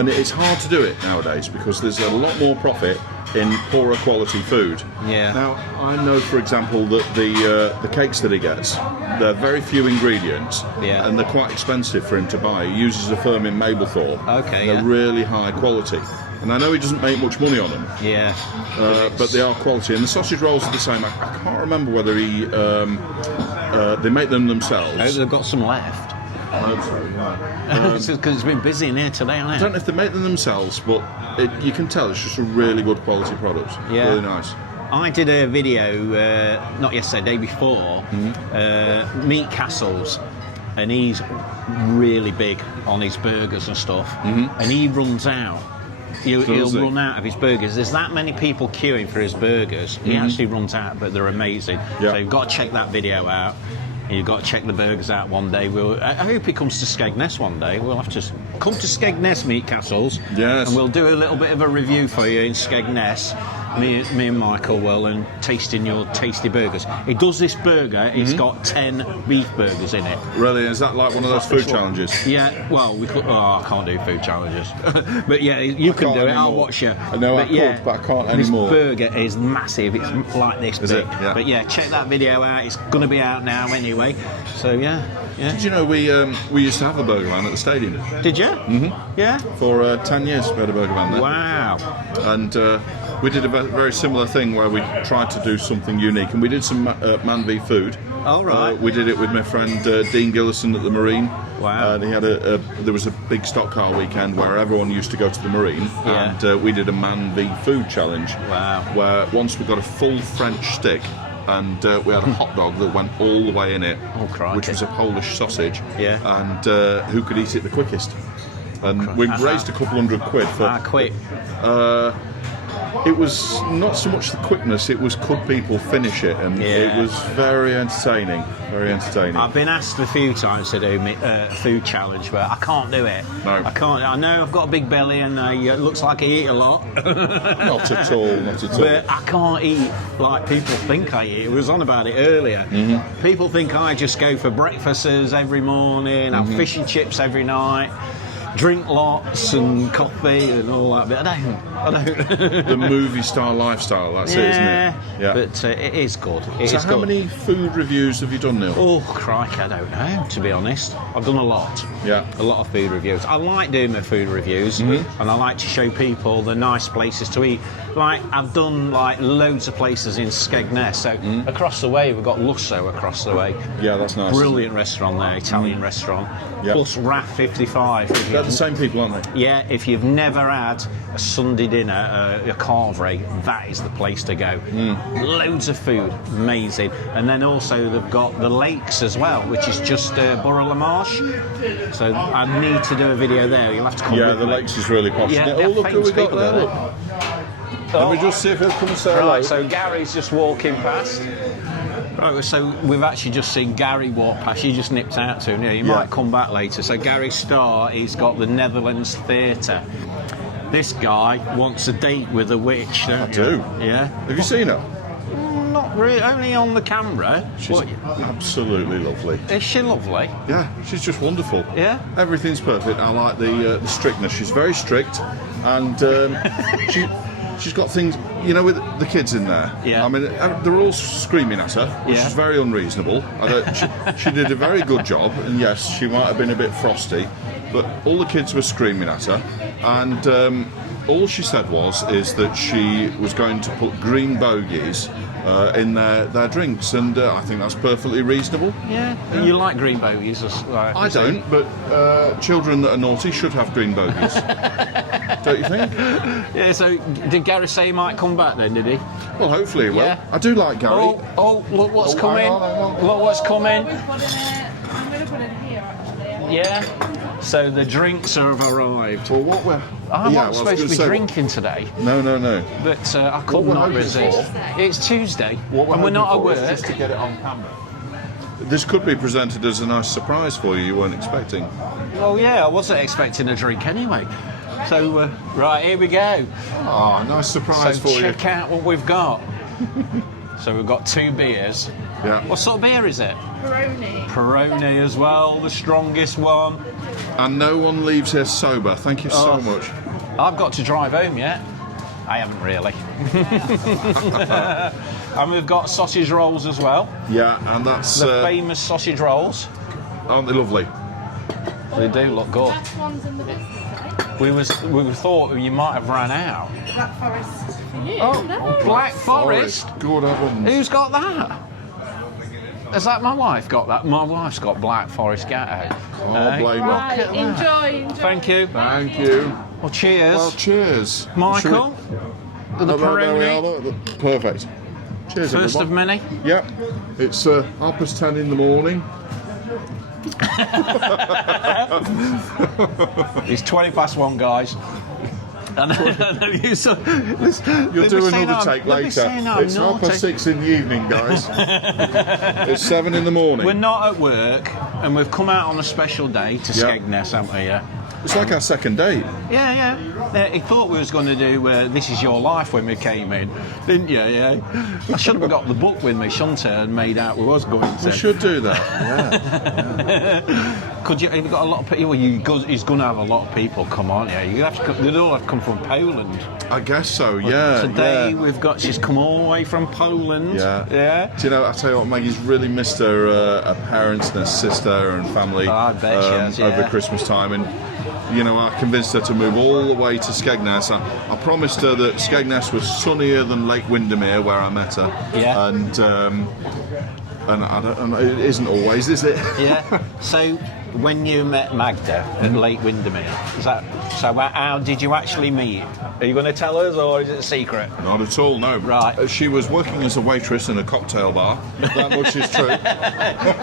it's hard to do it nowadays because there's a lot more profit in poorer quality food. Yeah. Now, I know, for example, that the cakes that he gets, they're very few ingredients, and they're quite expensive for him to buy. He uses a firm in Mablethorpe. Okay. They're really high quality. And I know he doesn't make much money on them. Yeah. But they are quality. And the sausage rolls are the same. I can't remember whether they make them themselves. Oh, they've got some left. I hope so, yeah. Because it's been busy in here today, hasn't it? I don't know if they make them themselves, but you can tell it's just a really good quality product. Yeah. Really nice. I did a video, not yesterday, day before, Meat Castles, and he's really big on his burgers and stuff, and he runs out. He'll run out of his burgers. There's that many people queuing for his burgers. He actually runs out, but they're amazing. Yeah. So you've got to check that video out. You've got to check the burgers out one day. I hope he comes to Skegness one day. We'll have to come to Skegness Meat Castles. Yes. And we'll do a little bit of a review for you in Skegness. Me and Michael will, and tasting your tasty burgers. He does this burger. It's got 10 beef burgers in it. Really? Is that like one of those food challenges? Yeah. Well, we could. Oh, I can't do food challenges. But yeah, you can do it. I'll watch you. I know I could, but I can't anymore. This burger is massive. It's like this Is big. it? Yeah. But yeah, check that video out. It's going to be out now anyway. So yeah. Did you know we used to have a burger van at the stadium? Did you? Mm-hmm. Yeah. For 10 years we had a burger van there. Wow. And we did a very similar thing where we tried to do something unique, and we did some man v food. All right. We did it with my friend Dean Gillison at the Marine. Wow. And he had there was a big stock car weekend where everyone used to go to the Marine, and we did a man v food challenge. Wow. Where once we got a full French stick, and we had a hot dog that went all the way in it, which was a Polish sausage. Yeah. And who could eat it the quickest? And we raised a couple £100 for. Quick. It was not so much the quickness; it was could people finish it, and it was very entertaining. Very entertaining. I've been asked a few times to do a food challenge, but I can't do it. No. I can't. I know I've got a big belly, and it looks like I eat a lot. Not at all. Not at all. But I can't eat like people think I eat. It was on about it earlier. People think I just go for breakfasts every morning, have fish and chips every night. drink lots and coffee and all that. But I don't. The movie star lifestyle, that's it, isn't it? Yeah. But it is good. It So is how good. many food reviews have you done, Neil? Oh, crikey, I don't know, to be honest. I've done a lot. Yeah. A lot of food reviews. I like doing my food reviews, and I like to show people the nice places to eat. Like, I've done, like, loads of places in Skegness. So, across the way, we've got Lusso across the way. Yeah, that's nice. Brilliant restaurant there, Italian restaurant. Yeah. Plus RAF 55. They're the same people, aren't they? Yeah, if you've never had a Sunday dinner, a carvery, that is the place to go. Loads of food, amazing. And then also they've got the lakes as well, which is just Borough La Marche. So I need to do a video there. You'll have to come Yeah, with the me. lakes is really posh. Yeah, Oh, they're look who we famous got people there. there. Look. Let me just see if he'll come and say hello. Right, so Gary's just walking past. Right, so we've actually just seen Gary walk past. You just nipped out to him. Yeah, you might come back later. So Gary Starr, he's got the Netherlands Theatre. This guy wants a date with a witch, don't you? do. Yeah. Have you seen her? Not really, only on the camera. She's absolutely lovely. Is she lovely? Yeah, she's just wonderful. Yeah? Everything's perfect. I like the strictness. She's very strict, and she's got things, you know, with the kids in there. Yeah. I mean, they're all screaming at her, which Yeah. is very unreasonable. She did a very good job, and yes, she might have been a bit frosty, but all the kids were screaming at her, and all she said is that she was going to put green bogies in their drinks, and I think that's perfectly reasonable. Yeah. You like green bogies? I don't, but children that are naughty should have green bogies. Don't you think? Yeah, so did Gary say he might come back then, did he? Well, hopefully he will. Yeah. I do like Gary. Oh, look what's Oh, coming. hang on. Look what's coming. I'm going to put it here, actually. Yeah. So the drinks have arrived. Well, what we're... I'm Yeah, not well, I was supposed to gonna be say- drinking today, No. but I What could we're not hoping resist. for- It's Tuesday, What and we're not at hoping for is work. just to get it on camera. This could be presented as a nice surprise for you weren't expecting. Well, yeah, I wasn't expecting a drink anyway. So, right, here we go. Ah, nice surprise So for you. check out what we've got. So we've got 2 beers. Yeah. What sort of beer is it? Peroni. Peroni as well, the strongest one. And no one leaves here sober. Thank you so much. I've got to drive home yet. I haven't really. And we've got sausage rolls as well. Yeah, and that's... The famous sausage rolls. aren't they lovely? They do look good. Last one's in the business, eh? We thought you might have ran out. Black Forest for you. Oh, no. Black Forest. Good heavens. Who's got that? Has that my wife got that? My wife's got Black Forest Gatto. Oh, blame her. Right, enjoy. Thank you. Thank you. Well, cheers. Well, cheers. Michael, the There we Peroni. are, look. Perfect. Cheers, First of everyone. many. Yep. It's 10:30 in the morning. It's 1:20, guys. And You'll do another take later. It's 6:30 in the evening, guys. It's 7 in the morning. We're not at work, and we've come out on a special day to Yeah. Skegness, haven't we? Yeah. It's like our second date. Yeah. He thought we was going to do This Is Your Life when we came in, didn't you? Yeah. I should have got the book with me, shouldn't I, and made out we was going to. We should do that. Yeah. Could you? Have you got a lot of people? He's going to have a lot of people come on. Yeah, you have to. They all have to come from Poland. I guess so. Yeah. Today yeah. we've got. She's come all the way from Poland. Yeah. Do you know? I tell you what, Maggie's really missed her parents and her sister and family. Oh, I bet she has, yeah. Over Christmas time, and you know, I convinced her to move all the way to Skegness. I promised her that Skegness was sunnier than Lake Windermere, where I met her. Yeah. And it isn't always, is it? Yeah. So when you met Magda at Lake Windermere, how did you actually meet? Are you going to tell us, or is it a secret? Not at all, no. Right. She was working as a waitress in a cocktail bar. That much is true.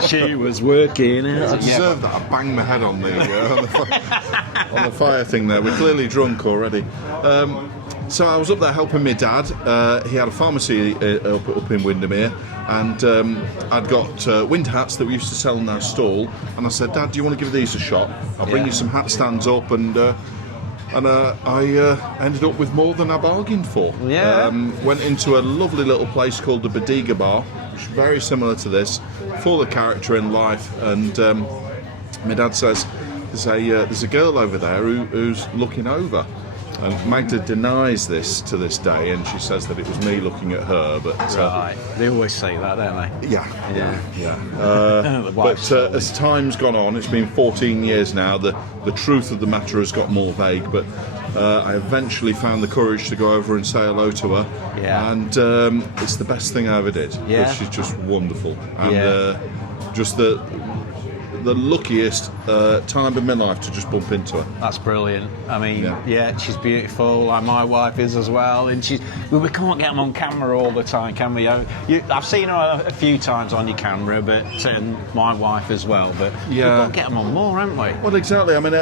She was working. I deserve that. I banged my head on the fire thing there. We're clearly drunk already. So I was up there helping my dad. He had a pharmacy up in Windermere, and I'd got wind hats that we used to sell in our stall. And I said, Dad, do you want to give these a shot? I'll bring you some hat stands up, and I ended up with more than I bargained for. Yeah. Went into a lovely little place called the Bodega Bar, which is very similar to this, full of character and life. And my dad says, there's a girl over there who's looking over. And Magda denies this to this day, and she says that it was me looking at her. But Right. They always say that, don't they? yeah. The But wife's story. as time's gone on, it's been 14 years now. The truth of the matter has got more vague. But I eventually found the courage to go over and say hello to her. Yeah. And it's the best thing I ever did. Yeah. She's just wonderful, and Yeah. just the luckiest time in my life to just bump into her. That's brilliant. I mean, Yeah. yeah, she's beautiful, like my wife is as well. And we can't get them on camera all the time, can we? I've seen her a few times on your camera, but my wife as well. But Yeah. we've got to get them on more, haven't we? Well, exactly. I mean,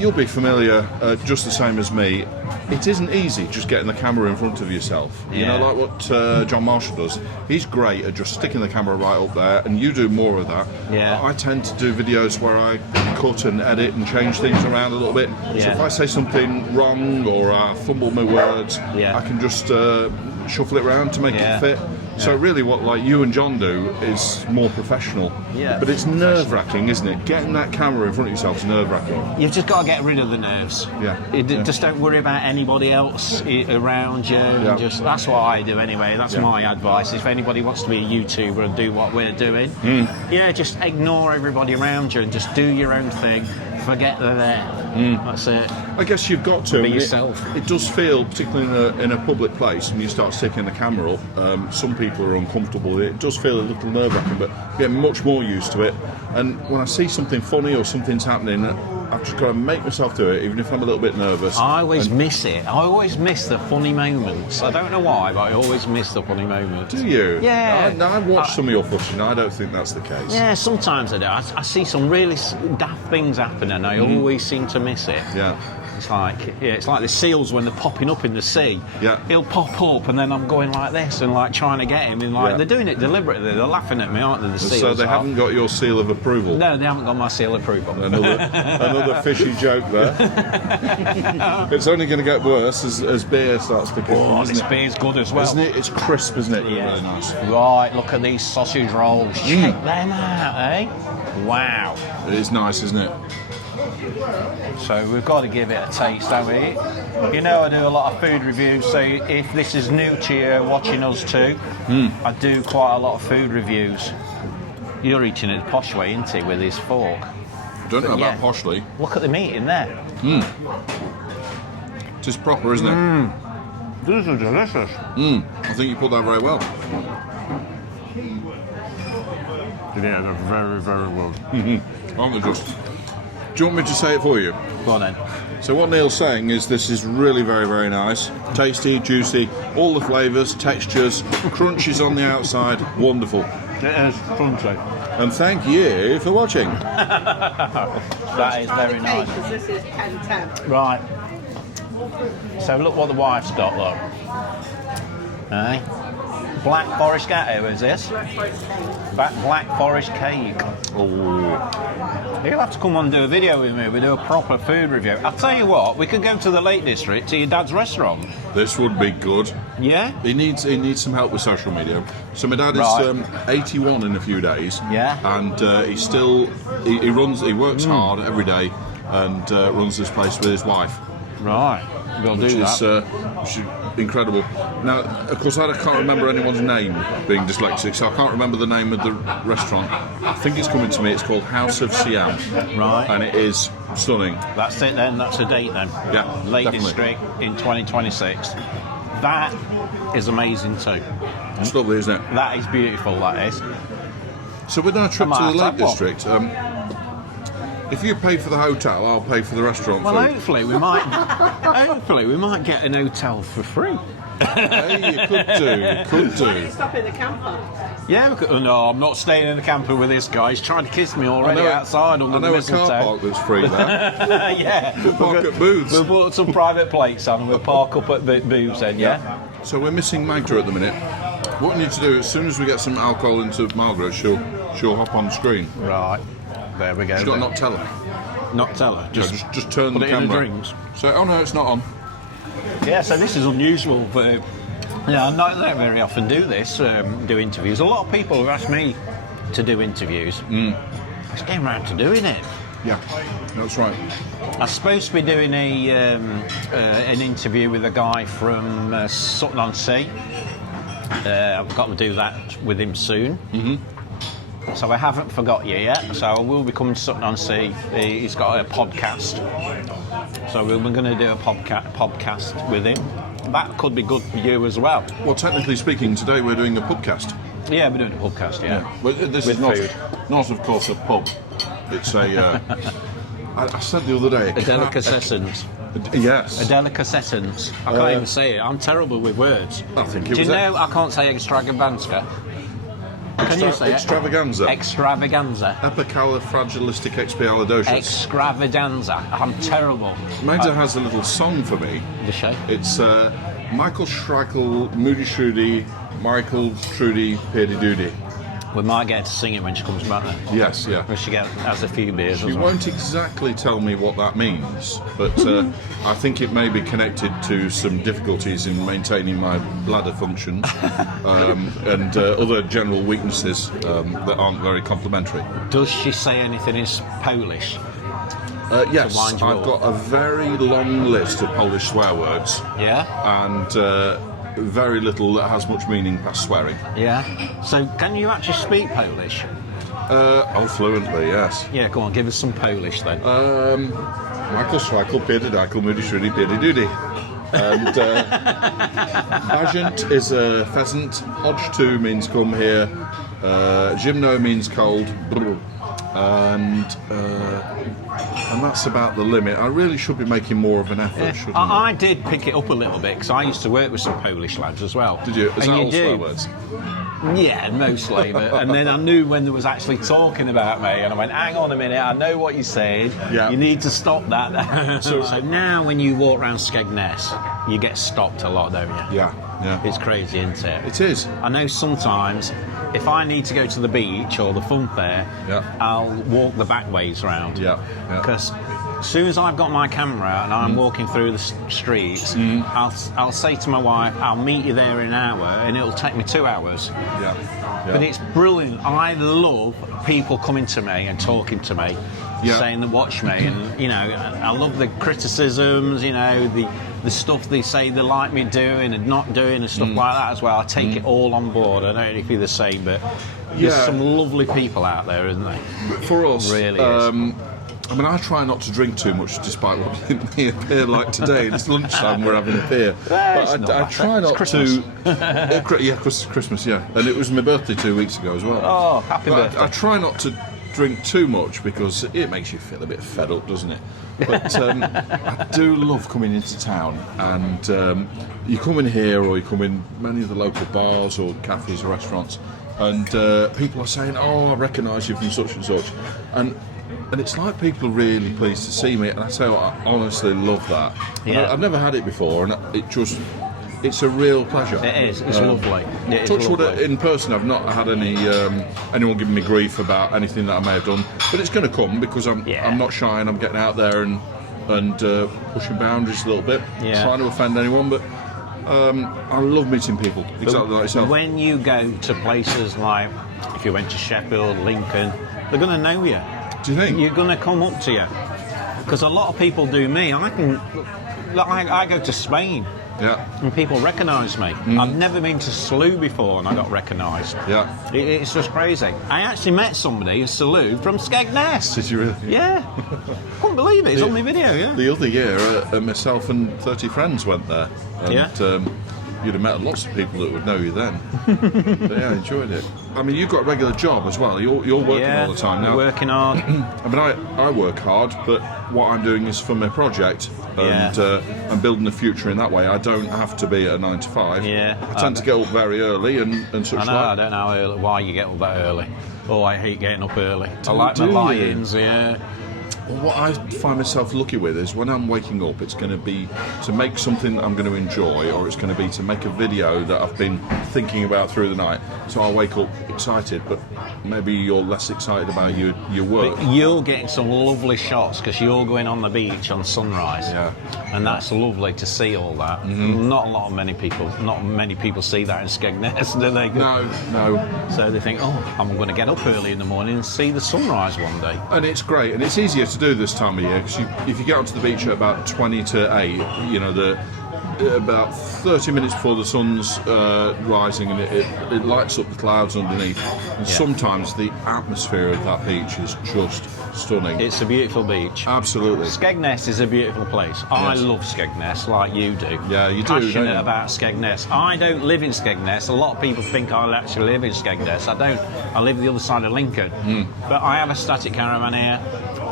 you'll be familiar just the same as me. It isn't easy just getting the camera in front of yourself. You Yeah. know, like what John Marshall does. He's great at just sticking the camera right up there, and you do more of that. Yeah. I tend to do videos where I cut and edit and change things around a little bit. So Yeah. if I say something wrong or I fumble my words, Yeah. I can just shuffle it around to make Yeah. it fit. So Yeah. really what like you and John do is more professional. Yeah, But it's nerve-wracking, isn't it? Getting that camera in front of yourself is nerve-wracking. You've just got to get rid of the nerves. Yeah. Just don't worry about anybody else around you. Yeah. That's what I do anyway. That's Yeah. my advice. If anybody wants to be a YouTuber and do what we're doing, yeah, just ignore everybody around you and just do your own thing. Forget they're there. That's it. I guess you've got to. Be I mean, yourself. It does feel, particularly in a public place, when you start sticking the camera up, some people are uncomfortable with it. It does feel a little nerve-wracking, but you get much more used to it. And when I see something funny or something's happening, I've just got to make myself do it, even if I'm a little bit nervous. I always miss it. I always miss the funny moments. I don't know why, but I always miss the funny moments. Do you? Yeah. I watched some of your footage, and I don't think that's the case. Yeah, sometimes I do. I see some really daft things happen, and I always seem to miss it. Yeah. It's like the seals when they're popping up in the sea. Yeah. He'll pop up, and then I'm going like this and like trying to get him. And like Yeah. they're doing it deliberately. They're laughing at me, aren't they? The seals. So they are. haven't got your seal of approval. No, they haven't got my seal approval. Another fishy joke there. It's only going to get worse as beer starts to kick Oh, in, this isn't it? beer's good as well. Isn't it? It's crisp, isn't it? Yeah. Really nice. Right, look at these sausage rolls. Check them out, eh? Wow. It is nice, isn't it? So we've got to give it a taste, don't we? You know I do a lot of food reviews, so if this is new to you watching us too, I do quite a lot of food reviews. You're eating it the posh way, isn't it, with his fork? Don't know Yeah. about poshly. Look at the meat in there. It is proper, isn't it? These are delicious. I think you put that very well. Yeah, they're very, very good. Aren't they just? Do you want me to say it for you? Go on then. So what Neil's saying is this is really very, very nice. Tasty, juicy, all the flavours, textures, crunches on the outside, wonderful. It is crunchy. And thank you for watching. That is very nice. Because this is 10-10. Right. So look what the wife's got, look. Eh? Black Forest cake, who is this? Black Forest cake. Oh. You'll have to come on and do a video with me. We do a proper food review. I'll tell you what, we could go to the Lake District to your dad's restaurant. This would be good. Yeah? He needs some help with social media. So my dad is Right. 81 in a few days. Yeah. And he works hard every day and runs this place with his wife. Right. We'll Which do is, that. which is incredible. Now, of course, I can't remember anyone's name, being dyslexic, so I can't remember the name of the restaurant. I think it's coming to me. It's called House of Siam. Right. And it is stunning. That's it then. That's a date then. Yeah, Lake definitely. District in 2026. That is amazing too. It's lovely, isn't it? That is beautiful, that is. So with our trip I to might the have Lake to have District, if you pay for the hotel, I'll pay for the restaurant Well, food. hopefully we might get an hotel for free. Hey, you could do. Stop in the camper. Yeah, we could, no, I'm not staying in the camper with this guy. He's trying to kiss me already outside under I the know a mistletoe. car park that's free there. Yeah, We'll park at booths. We'll put some private plates on and we'll park up at booths then, yeah? So we're missing Magda at the minute. What we need to do, as soon as we get some alcohol into Margaret, she'll hop on screen. Right, there we go. She's got then. not tell her. Not tell her, Just turn put the it camera. in the drinks. So, oh no, it's not on. Yeah, so this is unusual for... Yeah, I don't very often do this, do interviews. A lot of people have asked me to do interviews. It's getting around to doing it. Yeah, that's right. I'm supposed to be doing an interview with a guy from Sutton-on-Sea. I've got to do that with him soon. So I haven't forgot you yet. So I will be coming to Sutton-on-Sea. He's got a podcast. So we're going to do a podcast with him. That could be good for you as well. Well, technically speaking, today we're doing a pubcast. Yeah, we're doing a podcast, yeah. But this With is not, food. not, of course, a pub. It's a... I said the other day... A delicatessen. Yes. A delicatessen. I can't even say it. I'm terrible with words. I think it Do you was know I can't say extravaganza? Can you say extravaganza. it? Extravaganza. Epicalifragilisticexpialidocious. Extravaganza. I'm terrible. Magda has a little song for me. The show? It's Michael Schreikel, Moody Shrudy, Michael Trudy, Peardy Doody. We might get her to sing it when she comes back then. Yes, yeah. When she has a few beers She as well. won't exactly tell me what that means, but I think it may be connected to some difficulties in maintaining my bladder functions and other general weaknesses that aren't very complimentary. Does she say anything in Polish? Yes, wind you I've up. got a very long list of Polish swear words Yeah? and very little that has much meaning past swearing. Yeah? So can you actually speak Polish? Fluently, yes. Yeah, go on, give us some Polish then. Michael Schreikel, Peter Dykel, Moody Shrudy, Peardy Doody. And Bajent is a pheasant, Hodge 2 means come here, Gymno means cold, and that's about the limit. I really should be making more of an effort, shouldn't I? I did pick it up a little bit because I used to work with some Polish lads as well. Did you? Is And that you all swear do. words? Yeah, mostly. And then I knew when there was actually talking about me, and I went, hang on a minute, I know what you're saying. Yeah. You need to stop that. So now when you walk around Skegness, you get stopped a lot, don't you? Yeah, yeah. It's crazy, isn't it? It is. I know sometimes if I need to go to the beach or the fun fair, Yeah. I'll walk the back ways round. Yeah, yeah. Because as soon as I've got my camera out and I'm walking through the streets, I'll say to my wife, I'll meet you there in an hour, and it'll take me 2 hours. Yeah. But it's brilliant. I love people coming to me and talking to me, Yeah. saying they watch me, and I love the criticisms, the stuff they say they like me doing and not doing and stuff like that as well. I take it all on board. I don't know if you're the same, but there's Yeah. some lovely people out there, isn't there? For us, Really is. I mean, I try not to drink too much, despite what it may appear like today. It's lunchtime, we're having a beer. it's But not I like try that. not It's to... Yeah, Christmas, yeah. And it was my birthday 2 weeks ago as well. Oh, happy But birthday. I try not to drink too much because it makes you feel a bit fed up, doesn't it? But I do love coming into town, and you come in here or you come in many of the local bars or cafes or restaurants, and people are saying, "Oh, I recognise you from such and such," and it's like people are really pleased to see me, and I say, I honestly love that. Yeah. I've never had it before, and it's a real pleasure. It is. It's lovely. It is Touch wood, lovely. in person, I've not had anyone giving me grief about anything that I may have done, but it's going to come because I'm not shy and I'm getting out there and pushing boundaries a little bit, trying to offend anyone, but I love meeting people, exactly like yourself. When you go to places like, if you went to Sheffield, Lincoln, they're going to know you. Do you think? You're going to come up to you. Because a lot of people do me. I go to Spain. Yeah. And people recognise me. I've never been to Slough before and I got recognised. Yeah. It's just crazy. I actually met somebody in Slough from Skegness. Did you really? Yeah. Couldn't believe it. It's on my video, yeah. The other year, myself and 30 friends went there. And, you'd have met lots of people that would know you then. But yeah, I enjoyed it. I mean, you've got a regular job as well. You're working all the time now. Working hard. I mean, I work hard, but what I'm doing is for my project, and I'm building the future in that way. I don't have to be at a 9 to 5. Yeah. I tend to get up very early and such I know, like. I don't know why you get up that early. Oh, I hate getting up early. I like do my you? lie-ins, yeah. Well, what I find myself lucky with is when I'm waking up, it's going to be to make something that I'm going to enjoy, or it's going to be to make a video that I've been thinking about through the night. So I'll wake up excited, but maybe you're less excited about your work. But you're getting some lovely shots because you're going on the beach on sunrise. Yeah. And that's lovely to see all that. Not many people see that in Skegness, do they? No. So they think, oh, I'm going to get up early in the morning and see the sunrise one day. And it's great, and it's easier to do this time of year because if you get onto the beach at about 20 to 8, you know, about 30 minutes before the sun's rising, and it lights up the clouds underneath. And sometimes the atmosphere of that beach is just stunning. It's a beautiful beach. Absolutely. Skegness is a beautiful place. I love Skegness, like you do. Yeah, you do. Passionate don't you? about Skegness. I don't live in Skegness. A lot of people think I actually live in Skegness. I don't. I live the other side of Lincoln. But I have a static caravan here,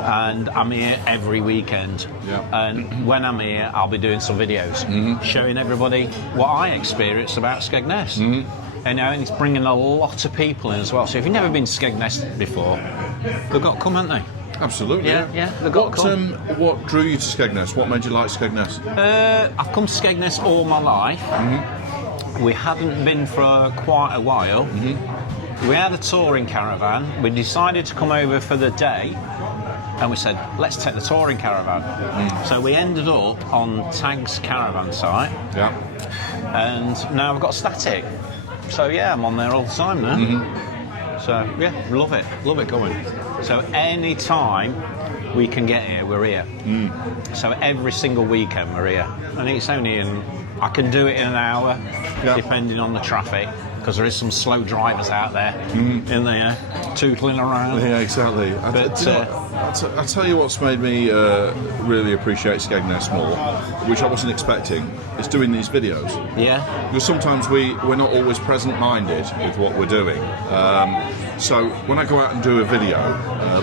and I'm here every weekend. Yeah. And when I'm here, I'll be doing some videos showing everybody what I experience about Skegness. You know, and it's bringing a lot of people in as well. So if you've never been to Skegness before, they've got to come, haven't they? Absolutely. Yeah, they've got to come. What drew you to Skegness? What made you like Skegness? I've come to Skegness all my life. We hadn't been for quite a while. We had a touring caravan. We decided to come over for the day, and we said, let's take the touring caravan. So we ended up on Tag's caravan site. Yeah. And now we've got static. So yeah, I'm on there all the time now. So yeah, love it going. So any time we can get here, we're here. So every single weekend we're here, and it's only I can do it in an hour, depending on the traffic, because there is some slow drivers out there in there tootling around. Yeah, exactly. I tell you what's made me really appreciate Skegness more, which I wasn't expecting, is doing these videos. Yeah. Because sometimes we're not always present-minded with what we're doing. So when I go out and do a video,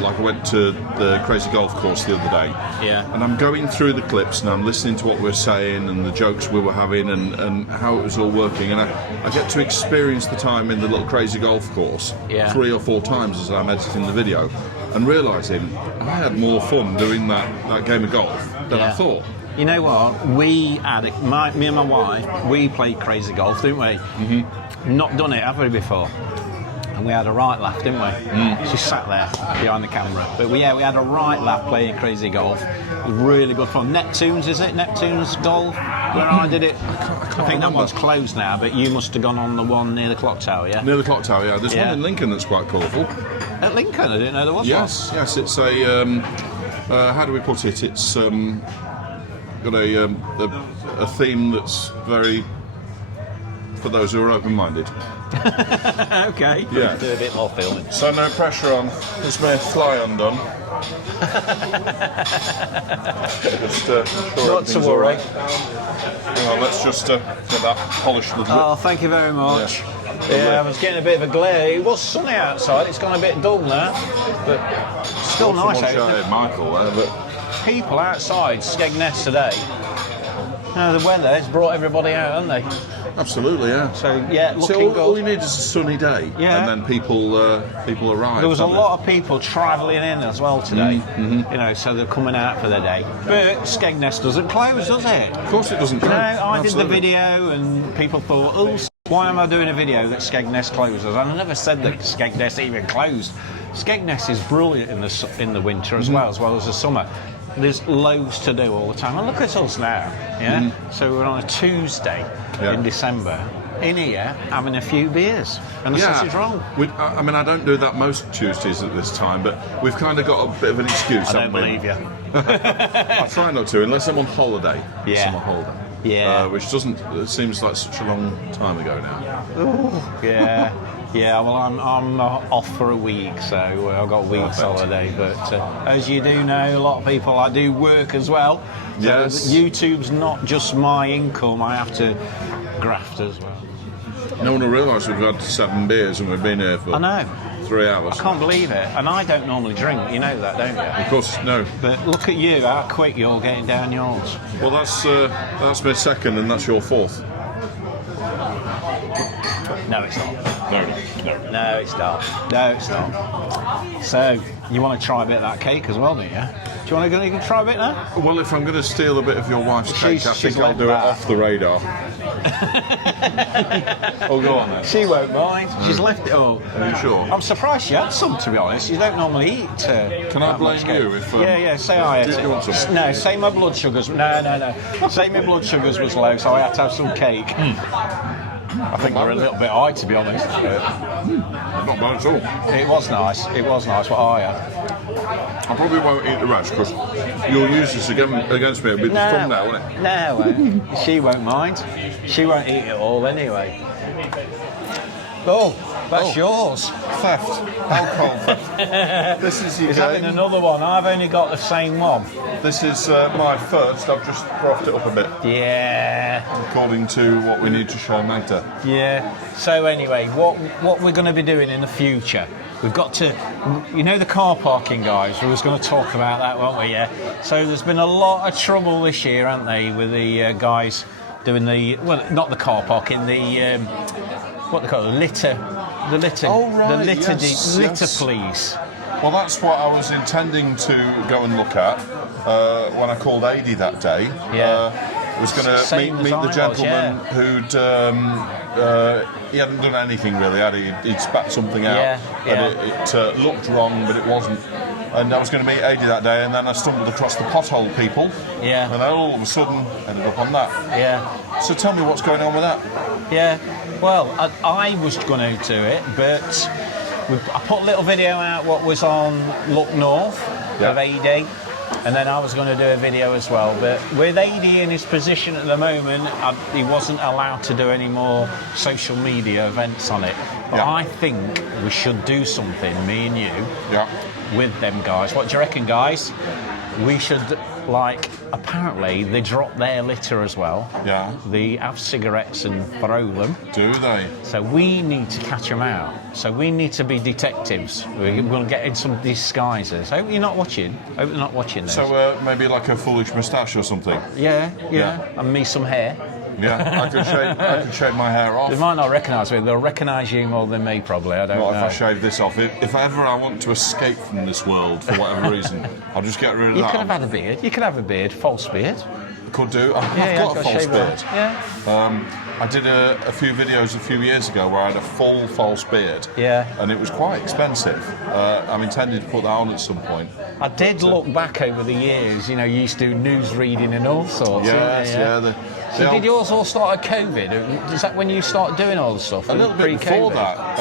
like I went to the Crazy Golf Course the other day, and I'm going through the clips and I'm listening to what we're saying and the jokes we were having and how it was all working, and I get to experience the time in the little Crazy Golf Course 3 or 4 times as I'm editing the video, and realising I had more fun doing that game of golf than I thought. You know what? Me and my wife, we played Crazy Golf, didn't we? Not done it, have we, before? And we had a right laugh, didn't we? She sat there behind the camera. But we had a right laugh playing Crazy Golf. It was really good fun. Neptune's, is it? Neptune's Golf? Where I did it. I think that one's closed now, but you must have gone on the one near the clock tower, yeah? Near the clock tower, yeah. There's one in Lincoln that's quite colourful. At Lincoln? I didn't know there was one. Yes, it's a... how do we put it? It's got a theme that's very... for those who are open-minded. Okay. Yeah. Do a bit more filming. So no pressure on. This may fly undone. Just sure Not to worry. Right. Hang on, let's just get that polished a little bit. Oh, thank you very much. Yeah, I was getting a bit of a glare. It was sunny outside. It's gone a bit dull now, but still nice out there. Michael there, but People outside Skegness today. The weather has brought everybody out, hasn't they? absolutely, yeah. So yeah, looking So all good. you need is a sunny day, Yeah. and then people arrive. There was a don't they? lot of people travelling in as well today. You know, so they're coming out for their day. But Skegness doesn't close, does it? Of course, it doesn't. No, I did the Absolutely. video, and people thought, "Oh, why am I doing a video that Skegness closes?" And I never said that Skegness even closed. Skegness is brilliant in the winter as well as the summer. There's loads to do all the time. And look at us now, yeah? So we're on a Tuesday in December, in here, having a few beers and a sausage roll. I mean, I don't do that most Tuesdays at this time, but we've kind of got a bit of an excuse. I don't believe you. I try not to, unless I'm on holiday. Yeah. Summer holiday. Yeah. Which doesn't. It seems like such a long time ago now. Yeah. Yeah, well, I'm off for a week, so I've got a week's holiday. But as you do know, a lot of people, I do work as well. So Yes. YouTube's not just my income, I have to graft as well. No one will realise we've had 7 beers and we've been here for I know. 3 hours. I can't believe it. And I don't normally drink, you know that, don't you? Of course, no. But look at you, how quick you're getting down yours. Well, that's my second, and that's your fourth. No, it's not. No. No, it's not. No, it's not. So, you want to try a bit of that cake as well, don't you? Do you want to go and try a bit now? Well, if I'm going to steal a bit of your wife's cake, I she's think I'll like do that. it off the radar. Oh, go on then. She won't mind. She's left it all. Are you sure? I'm surprised she had some, to be honest. You don't normally eat. Can I blame you if? Yeah. Say I had Do you want some? No, say my blood sugars. No. Say my blood sugars was low, so I had to have some cake. I think we're a little bit high, to be honest. Not bad at all. It was nice. It was nice what I had. I probably won't eat the rest because you'll use this against me. It'll be the thumbnail, won't it? No, I won't. She won't mind. She won't eat it all anyway. Oh, that's yours. Theft. Alcohol theft. This is your He's game. having another one. I've only got the same one. This is my first. I've just frothed it up a bit Yeah. according to what we need to show Magda. Yeah. So anyway, what we're going to be doing in the future, we've got to, you know, the car parking guys. We was going to talk about that, weren't we? Yeah. So there's been a lot of trouble this year, haven't they, with the guys doing the not the car parking, the what they call it, litter. Oh, right, the litter yes. police. Well, that's what I was intending to go and look at when I called Adi that day. Yeah. I was going to Same meet as I the was, gentleman yeah. who'd he hadn't done anything really, had he? He'd spat something out, Yeah, and it looked wrong, but it wasn't. And I was going to meet Adi that day, and then I stumbled across the pothole people. Yeah. And all of a sudden ended up on that. Yeah. So tell me what's going on with that. Yeah. Well, I was going to do it, but I put a little video out what was on Look North of AD, and then I was going to do a video as well. But with AD in his position at the moment, he wasn't allowed to do any more social media events on it. But I think we should do something, me and you, with them guys. What do you reckon, guys? We should, apparently they drop their litter as well. Yeah. They have cigarettes and throw them. Do they? So we need to catch them out. So we need to be detectives. We'll get in some disguises. Hope you're not watching. Hope you're not watching this. So maybe like a foolish moustache or something. Yeah. And me some hair. Yeah, I could shave my hair off. They might not recognise me. They'll recognise you more than me, probably. I don't know. Not if I shave this off. If ever I want to escape from this world for whatever reason, I'll just get rid of You that. could have had a beard. You could have a beard, false beard. Could do. I've got a false beard. I did a few videos a few years ago where I had a full false beard. Yeah. And it was quite expensive. I'm intending to put that on at some point. I did look back over the years. You know, you used to do news reading and all sorts. Yes, So did yours all start at COVID? Is that when you started doing all the stuff? A little bit before that.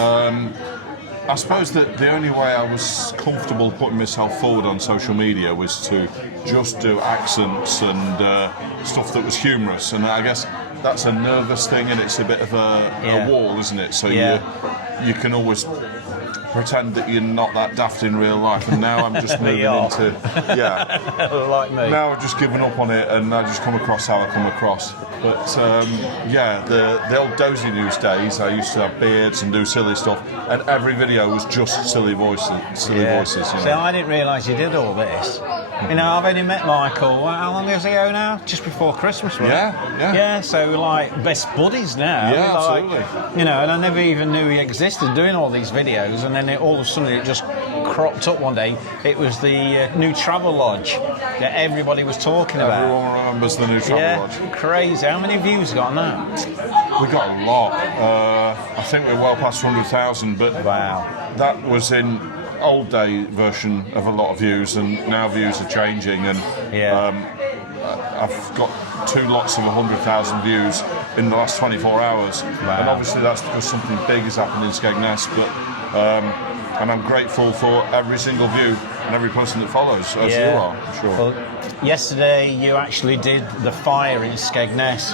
I suppose that the only way I was comfortable putting myself forward on social media was to just do accents and stuff that was humorous, and I guess that's a nervous thing, and it's a bit of a wall, isn't it? So you can always pretend that you're not that daft in real life, and now I'm just moving into like me. Now I've just given up on it, and I just come across how I come across. But the old Dozy News days, I used to have beards and do silly stuff, and every video was just silly voices. You know? See, I didn't realise you did all this. You know, I've only met Michael. How long is he ago now? Just before Christmas, right? Yeah. So best buddies now. Yeah, absolutely. You know, and I never even knew he existed doing all these videos, and then all of a sudden it just cropped up one day. It was the new travel lodge that everybody was talking about. Everyone remembers the new travel lodge. Crazy. How many views got on that? We got a lot. I think we're well past 100,000, but that was in old day version of a lot of views, and now views are changing, and I've got 2 lots of 100,000 views in the last 24 hours. And obviously that's because something big has happened in Skegness, but and I'm grateful for every single view and every person that follows, as you are, for sure. Well, yesterday you actually did the fire in Skegness.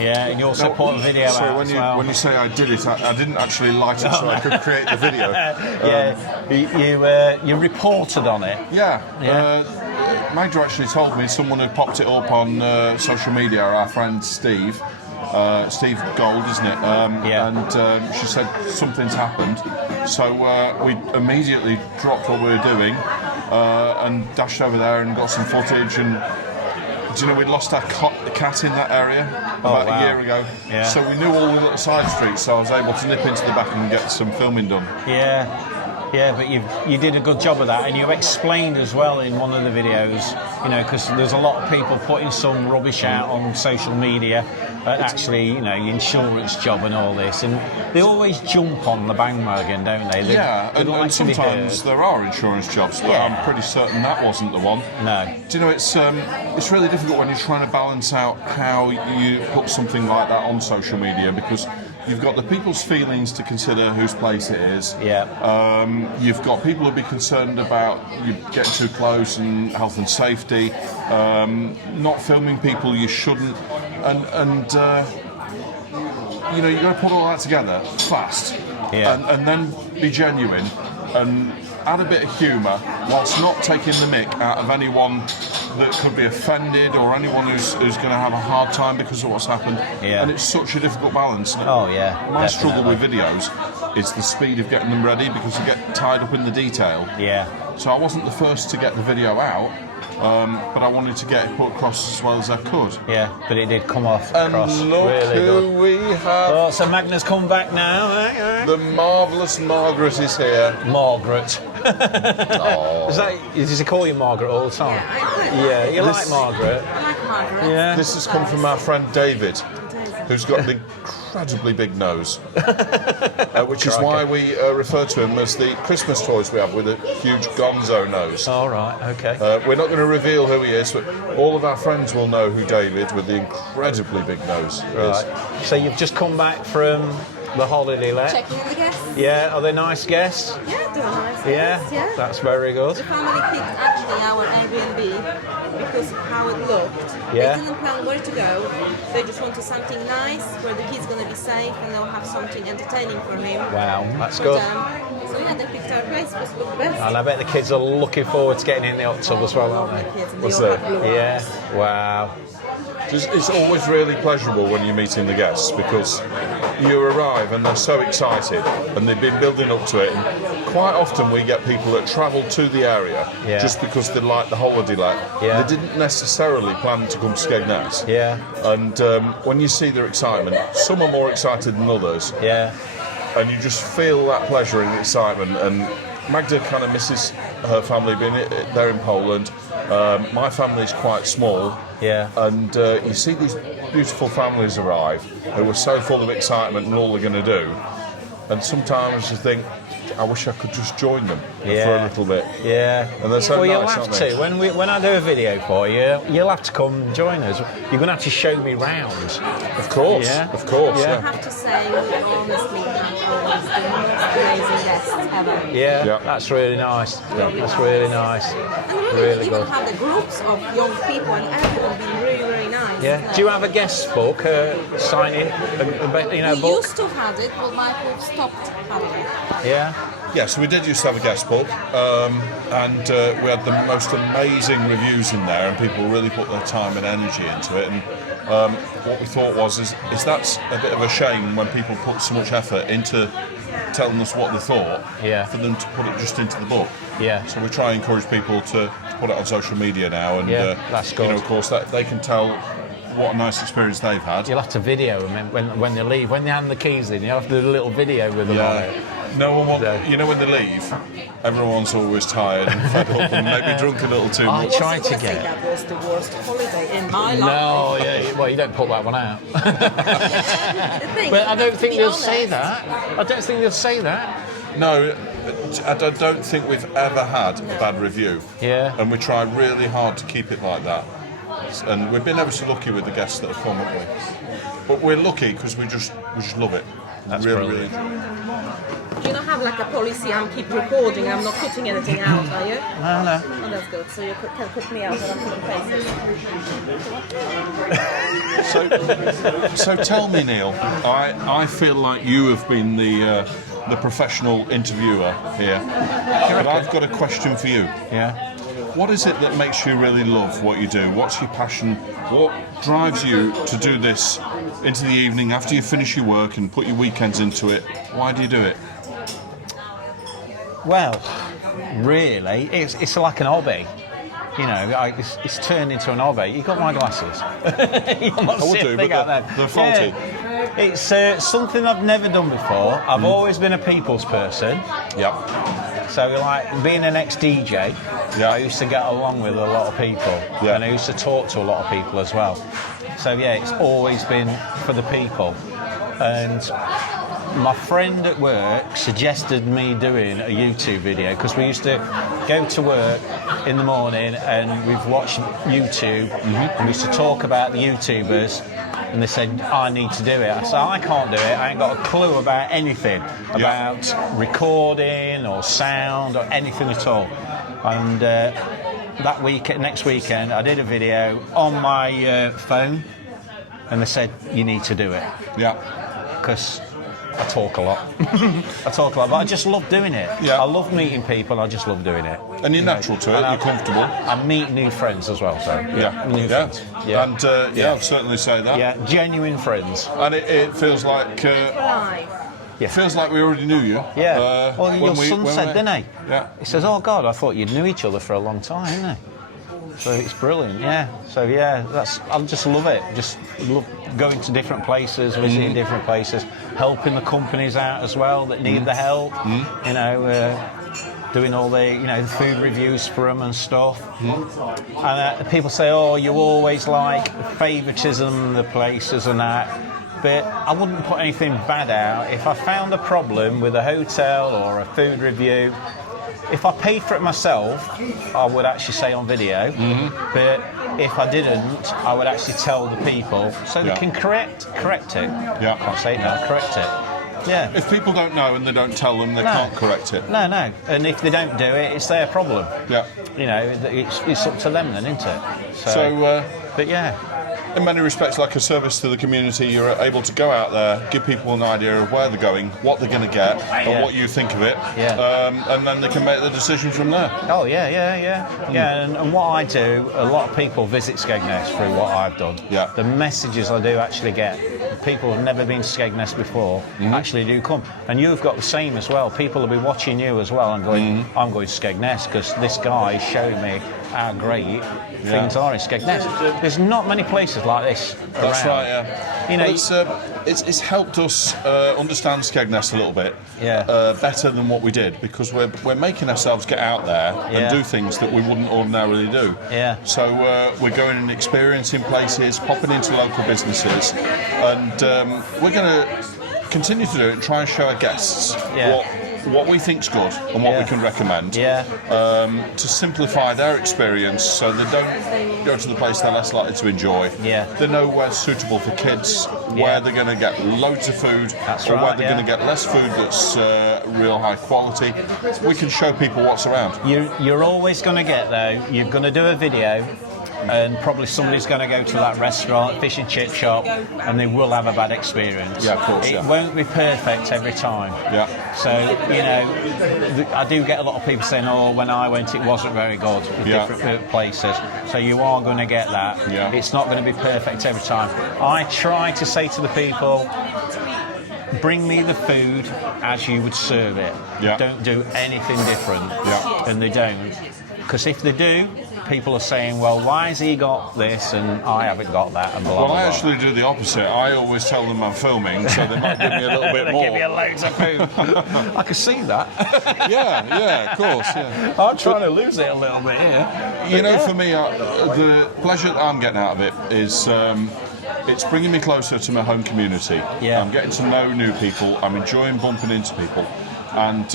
Yeah, and you also put a video out when as you, well. when you say I did it, I didn't actually light it so I could create the video. You reported on it. Magda actually told me someone had popped it up on social media, our friend Steve Gold, isn't it? And she said something's happened. So we immediately dropped what we were doing and dashed over there and got some footage. And do you know, we'd lost our cat in that area about a year ago. Yeah. So we knew all the little side streets, so I was able to nip into the back and get some filming done. Yeah, but you did a good job of that, and you explained as well in one of the videos, you know, because there's a lot of people putting some rubbish out on social media, actually, you know, insurance job and all this, and they always jump on the bandwagon, don't they? And sometimes there are insurance jobs, but I'm pretty certain that wasn't the one. No. Do you know, it's really difficult when you're trying to balance out how you put something like that on social media, because you've got the people's feelings to consider whose place it is. Yeah. You've got people who'll be concerned about you getting too close and health and safety, not filming people you shouldn't, and you've got to put all that together fast, and then be genuine and add a bit of humour whilst not taking the mick out of anyone that could be offended or anyone who's going to have a hard time because of what's happened. Yeah. And it's such a difficult balance. Oh yeah. My struggle with videos is the speed of getting them ready because you get tied up in the detail. Yeah. So I wasn't the first to get the video out, but I wanted to get it put across as well as I could. Yeah, but it did come off And across look really who good. we have. Oh, so Magna's come back now. Eh? The marvellous Margaret is here. Margaret. Oh. Does he call you Margaret all the time? Yeah, I could. Yeah, you This- like Margaret. I like Margaret. Yeah. This has come from our friend David, who's got an incredibly big nose, which is why we refer to him as the Christmas toys we have with a huge gonzo nose. All right. Okay. We're not going to reveal who he is, but all of our friends will know who David with the incredibly big nose is. Right. So you've just come back from the holiday let. Checking on the guests. Yeah. Are they nice guests? Yeah, they're nice. Yeah. guests, yeah. That's very good. The family picked actually our Airbnb because of how it looked. Yeah. They didn't plan where to go. They just wanted something nice where the kid's going to be safe and they'll have something entertaining for him. Wow, that's For good. them. So yeah, they picked our place because it looked the best. And I bet the kids are looking forward to getting in the hot tub as well, aren't they? Kids, and What's they all that? have blue Yeah. eyes. Wow. It's always really pleasurable when you're meeting the guests because you arrive and they're so excited and they've been building up to it. And quite often we get people that travel to the area just because they like the holiday let. Yeah. They didn't necessarily plan to come to Skegness. Yeah. And when you see their excitement, some are more excited than others, Yeah. and you just feel that pleasure and excitement. And Magda kind of misses her family being there in Poland. My family's quite small. Yeah. And you see these beautiful families arrive who are so full of excitement and all they're going to do. And sometimes you think, I wish I could just join them for a little bit. Yeah. And they're so well, you'll nice, have aren't they? to. When I do a video for you, you'll have to come join us. You're going to have to show me round. Of course, Yeah. of course. Yeah. I have to say, we honestly have always the most amazing guests ever. Yeah. Yeah. That's really nice. That's really nice. And really, Really even good. have the groups of young people and everyone being really, really nice. Yeah. Do you have a guest book signing? We Book? used to have it, but Michael stopped having it. Yeah. Yeah, so we did used to have a guest book, and we had the most amazing reviews in there, and people really put their time and energy into it. And what we thought is that's a bit of a shame when people put so much effort into telling us what they thought, for them to put it just into the book. Yeah. So we try and encourage people to put it on social media now, and that's good. of course, that they can tell what a nice experience they've had. You'll have to video them when they leave. When they hand the keys in, you'll have to do a little video with them on it. No one wants, Yeah. when they leave, everyone's always tired and fed up and maybe drunk a little too I much. tried to Say get. that was the worst holiday in my life. No, yeah. Well, you don't put that one out. The thing, But I don't to think be they'll say honest, that. I don't think they'll say that. No, I don't think we've ever had a bad review. Yeah. And we try really hard to keep it like that. And we've been ever so lucky with the guests that have come, haven't we? But we're lucky because we just love it. That's really, brilliant. really. Do you not have like a policy? I'm keep recording. I'm not putting anything out, are you? No. Oh, that's good. So you can put me out and I'm putting faces. So tell me, Neil. I feel like you have been the professional interviewer here, but I've got a question for you. Yeah. What is it that makes you really love what you do? What's your passion? What drives you to do this into the evening after you finish your work and put your weekends into it? Why do you do it? Well, really, it's like an hobby. It's turned into an hobby. You got my glasses. I will do, but they're faulty. Yeah. It's something I've never done before. I've always been a people's person. Yeah. So, like, being an ex-DJ, I used to get along with a lot of people. Yeah. And I used to talk to a lot of people as well. So, yeah, it's always been for the people. And my friend at work suggested me doing a YouTube video because we used to go to work in the morning and we've watched YouTube and we used to talk about the YouTubers and they said, I need to do it. I said, I can't do it. I ain't got a clue about anything, about recording or sound or anything at all. And next weekend, I did a video on my phone and they said, you need to do it. Yeah. Because I talk a lot. But I just love doing it. Yeah. I love meeting people. I just love doing it. And you're natural to it. You're comfortable. I meet new friends as well. So new friends. Yeah. And I'd certainly say that. Yeah, genuine friends. And it feels like it feels like we already knew you. Yeah. Well, your son said, didn't he? Yeah. He says, "Oh God, I thought you knew each other for a long time, didn't he?" So it's brilliant. Yeah. So I just love it. Just love going to different places, visiting different places, helping the companies out as well that need the help. You know, doing all the food reviews for them and stuff. And people say, "Oh, you always like favouritism, the places and that." But I wouldn't put anything bad out. If I found a problem with a hotel or a food review, if I paid for it myself, I would actually say on video. But if I didn't, I would actually tell the people so they can correct it. Yeah. I can't say it now, correct it. Yeah. If people don't know and they don't tell them, they can't correct it. No. And if they don't do it, it's their problem. Yeah. You know, it's up to them then, isn't it? So but yeah. In many respects, like a service to the community, you're able to go out there, give people an idea of where they're going, what they're going to get, and what you think of it, and then they can make the decision from there. Oh, yeah. And what I do, a lot of people visit Skegness through what I've done. Yeah. The messages I do actually get, people who've never been to Skegness before actually do come. And you've got the same as well. People will be watching you as well and going, I'm going to Skegness because this guy showed me how great things are in Skegness. There's not many places like this around. That's right, yeah. You know, it's helped us understand Skegness a little bit better than what we did because we're making ourselves get out there and do things that we wouldn't ordinarily do. Yeah. So we're going and experiencing places, popping into local businesses, and we're going to continue to do it and try and show our guests what we think's good and what we can recommend to simplify their experience so they don't go to the place they're less likely to enjoy. They know where's suitable for kids, where they're going to get loads of food, where they're going to get less food that's real high quality. We can show people what's around. You're always going to get, though, you're going to do a video and probably somebody's going to go to that restaurant, fish and chip shop, and they will have a bad experience. Yeah, of course, It won't be perfect every time. Yeah. So, you know, I do get a lot of people saying, oh, when I went, it wasn't very good in different places. So you are going to get that. Yeah. It's not going to be perfect every time. I try to say to the people, bring me the food as you would serve it. Yeah. Don't do anything different. Yeah. And they don't. Because if they do, people are saying, well, why has he got this and I haven't got that, and blah, blah, blah. I actually do the opposite. I always tell them I'm filming, so they might give me a little bit they more. give me loads of food. I can see that. Yeah, of course, yeah. I'm trying to lose it a little bit here. You know, for me, the pleasure that I'm getting out of it is it's bringing me closer to my home community. Yeah. I'm getting to know new people. I'm enjoying bumping into people. And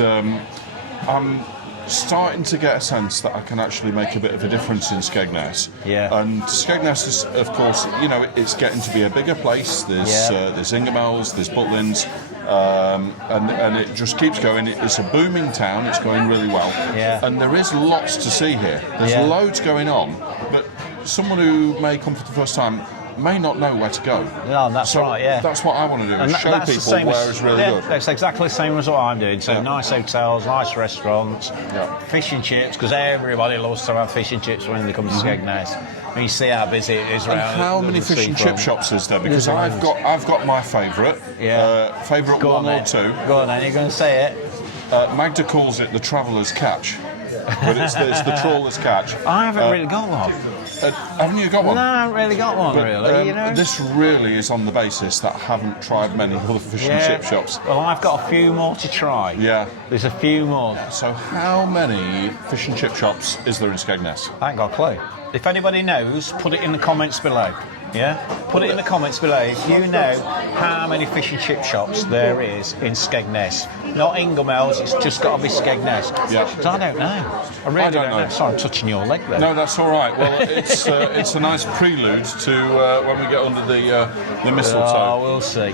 I'm starting to get a sense that I can actually make a bit of a difference in Skegness. Yeah. And Skegness is, of course, you know, it's getting to be a bigger place. There's Ingermells, there's Butlins, and it just keeps going. It's a booming town. It's going really well. Yeah. And there is lots to see here. There's loads going on, but someone who may come for the first time may not know where to go. No, that's right, yeah. That's what I want to do, And is show people where it's really good. That's exactly the same as what I'm doing. So nice hotels, nice restaurants, fish and chips, because everybody loves to have fish and chips when they come to Skegness. And you see how busy it is around. And how many fish and chip shops is there? Because I've got my favourite. Favourite Go one on, or two. Go on then, you're going to say it. Magda calls it the traveller's catch. But it's the trawler's catch. I haven't really got one. Haven't you got one? No, I haven't really got one, really. You know? This really is on the basis that I haven't tried many other fish and chip shops. Well, I've got a few more to try. Yeah. There's a few more. So how many fish and chip shops is there in Skegness? I ain't got a clue. If anybody knows, put it in the comments below. Yeah? Put it in the comments below if you know how many fish and chip shops there is in Skegness. Not Inglemells, it's just got to be Skegness. Yeah. 'Cause I don't know. I really don't know. Sorry, I'm touching your leg there. No, that's all right. Well, it's a nice prelude to when we get under the mistletoe. Oh, we'll see.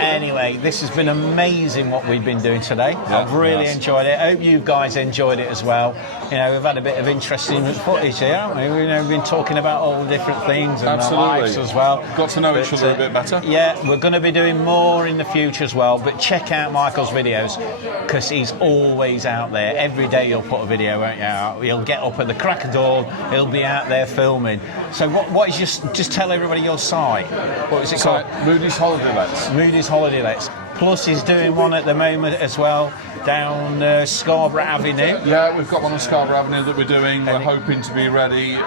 Anyway, this has been amazing what we've been doing today. Yeah, I've really yes. enjoyed it. I hope you guys enjoyed it as well. You know, we've had a bit of interesting footage here, haven't we? We've been talking about all the different things and our lives as well. Got to know each other a bit better. Yeah, we're going to be doing more in the future as well, but check out Michael's videos because he's always out there. Every day he'll put a video out. He'll get up at the crack of dawn, he'll be out there filming. So what is just tell everybody your site. What is it called? Moody's Holiday Lets. Moody's Holiday Lets. Plus he's doing one at the moment as well down Scarborough Avenue. Yeah, we've got one on Scarborough Avenue that we're doing. We're hoping to be ready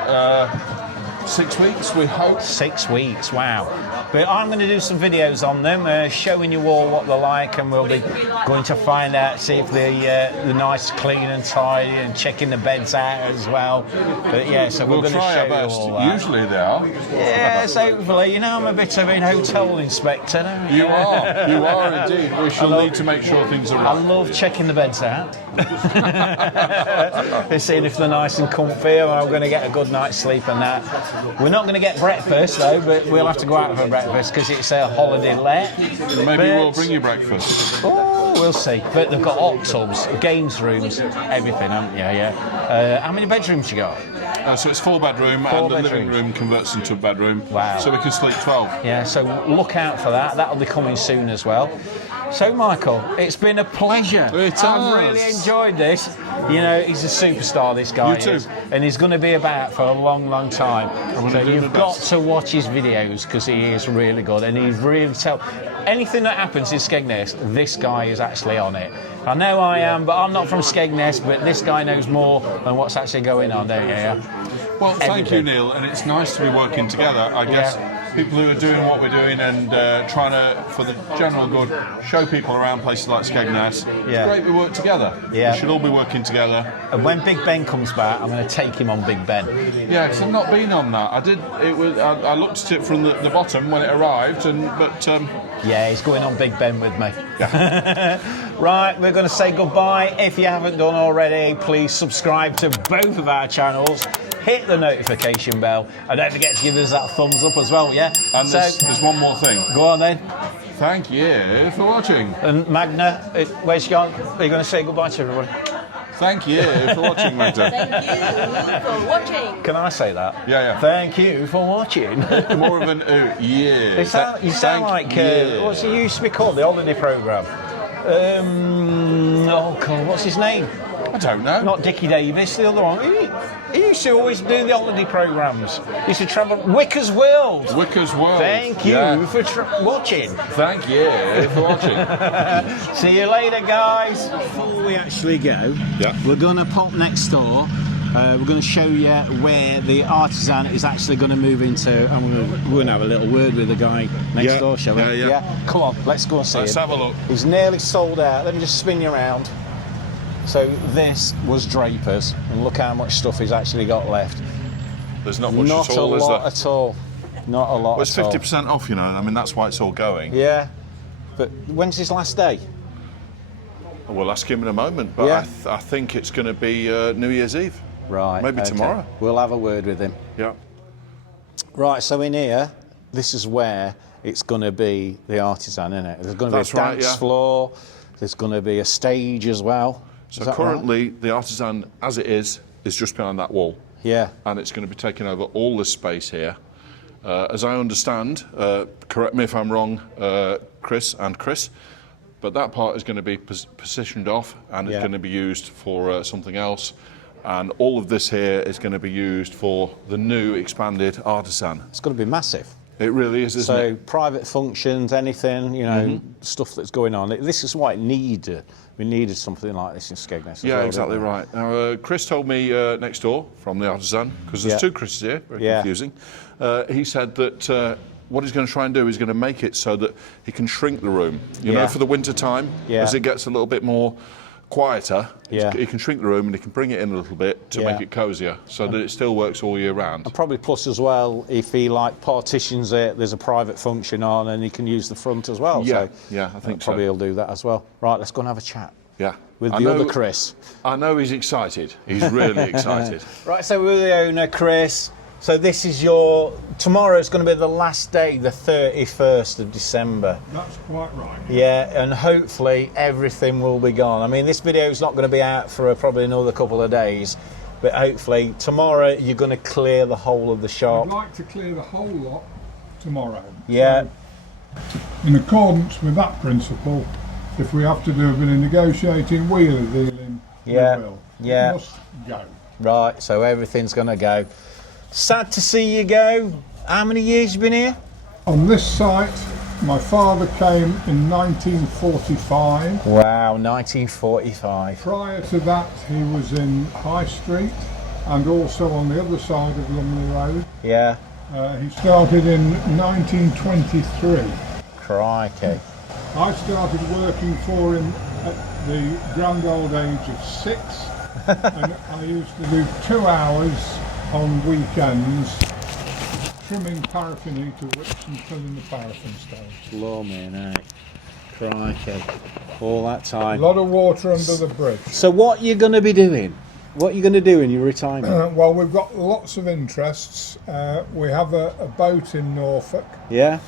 6 weeks, we hope. 6 weeks, wow. But I'm going to do some videos on them, showing you all what they're like, and we'll be going to find out, see if they're nice, clean and tidy, and checking the beds out as well. But yeah, so we're going to try show our best. you all that. Usually they are. Yes, hopefully. You know, I'm a bit of a hotel inspector, don't You are indeed. We shall need to make sure things are I right. love checking the beds out. Seeing if they're nice and comfy, and I'm going to get a good night's sleep and that. We're not going to get breakfast though, but we'll have to go out for breakfast because it's a holiday let. Maybe we'll bring you breakfast. Oh, we'll see. But they've got hot tubs, games rooms, everything, haven't you? Yeah. How many bedrooms you got? So it's 4-bedroom, and the living room converts into a bedroom. Wow. So we can sleep 12. Yeah, so look out for that. That'll be coming soon as well. So, Michael, it's been a pleasure. I've really enjoyed this. You know, he's a superstar, this guy. You too. Is, and he's going to be about for a long, long time. So you've got to watch his videos because he is really good, and he's really anything that happens in Skegness, this guy is actually on it. I know I am, but I'm not from Skegness, but this guy knows more than what's actually going on, don't you? Yeah? Well, thank you, Neil, and it's nice to be working together. I guess people who are doing what we're doing and trying to, for the general good, show people around places like Skegness. It's great we work together. Yeah. We should all be working together. And when Big Ben comes back, I'm going to take him on Big Ben. Yeah, because I've not been on that. I looked at it from the bottom when it arrived, but yeah, he's going on Big Ben with me. Right, we're going to say goodbye. If you haven't done already, please subscribe to both of our channels. Hit the notification bell, and don't forget to give us that thumbs up as well, yeah? And there's one more thing. Go on then. Thank you for watching. And Magna, where's she gone? Are you going to say goodbye to everybody? Thank you for watching, Magda. Thank you for watching. Can I say that? Yeah. Thank you for watching. More of an yeah. You sound like, what's it used to be called, the holiday programme? Oh, God, what's his name? I don't know. Not Dickie Davis, the other one. He used to always do the holiday programmes. He used to travel. Wicker's World. Wicker's World. Thank you for watching. Thank you for watching. See you later, guys. Before we actually go, we're going to pop next door. We're going to show you where the Artisan is actually going to move into, and we're going to have a little word with the guy next door, shall we? Yeah. Come on, let's go and see Let's him. have a look. He's nearly sold out. Let me just spin you around. So this was Drapers, and look how much stuff he's actually got left. There's not much at all, is there? Not a lot at all. Not a lot well, it's at all. 50% off, you know. I mean, that's why it's all going. Yeah. But when's his last day? We'll ask him in a moment, but I think it's going to be New Year's Eve. Right. Maybe tomorrow. We'll have a word with him. Yeah. Right, so in here, this is where it's going to be the Artisan, isn't it? There's going to be a dance floor. There's going to be a stage as well. So currently, the Artisan, as it is just behind that wall. Yeah. And it's going to be taking over all this space here. As I understand, correct me if I'm wrong, Chris, but that part is going to be positioned off, and it's going to be used for something else. And all of this here is going to be used for the new expanded Artisan. It's going to be massive. It really is, isn't it? So private functions, anything, you know, stuff that's going on. This is what it needed. We needed something like this in Skegness. Yeah, exactly right. Now, Chris told me next door from the Artisan, because there's two Chris's here, very confusing. He said that what he's going to try and do is going to make it so that he can shrink the room, you know, for the winter time, as it gets a little bit more quieter, Yeah. you can shrink the room and you can bring it in a little bit to Yeah. make it cosier, so that it still works all year round. Probably plus as well, if he like partitions it, there's a private function on, and he can use the front as well. Yeah, so yeah, I think so. probably he'll do that as well. Right, let's go and have a chat Yeah. with I the know- other Chris. I know he's excited. He's really excited. Right, so we're the owner, Chris. So this is tomorrow's going to be the last day, the 31st of December. That's quite right. Yeah, and hopefully everything will be gone. I mean, this video is not going to be out for probably another couple of days, but hopefully tomorrow you're going to clear the whole of the shop. I'd like to clear the whole lot tomorrow. Yeah. So, in accordance with that principle, if we have to do a bit of negotiating, wheeler dealing, Yeah, we will. yeah. It must go. Right, so everything's going to go. Sad to see you go. How many years you been here? On this site, my father came in 1945. Wow, 1945. Prior to that, he was in High Street and also on the other side of Lumley Road. Yeah, He started in 1923. crikey. I started working for him at the grand old age of 6, and I used to do 2 hours on weekends trimming paraffin heater wicks and filling the paraffin stoves. Blimey, mate. Crikey. All that A time. lot of water under the bridge. So what you going to be doing? What are you going to do in your retirement? Well, we've got lots of interests. We have a boat in Norfolk, Yeah?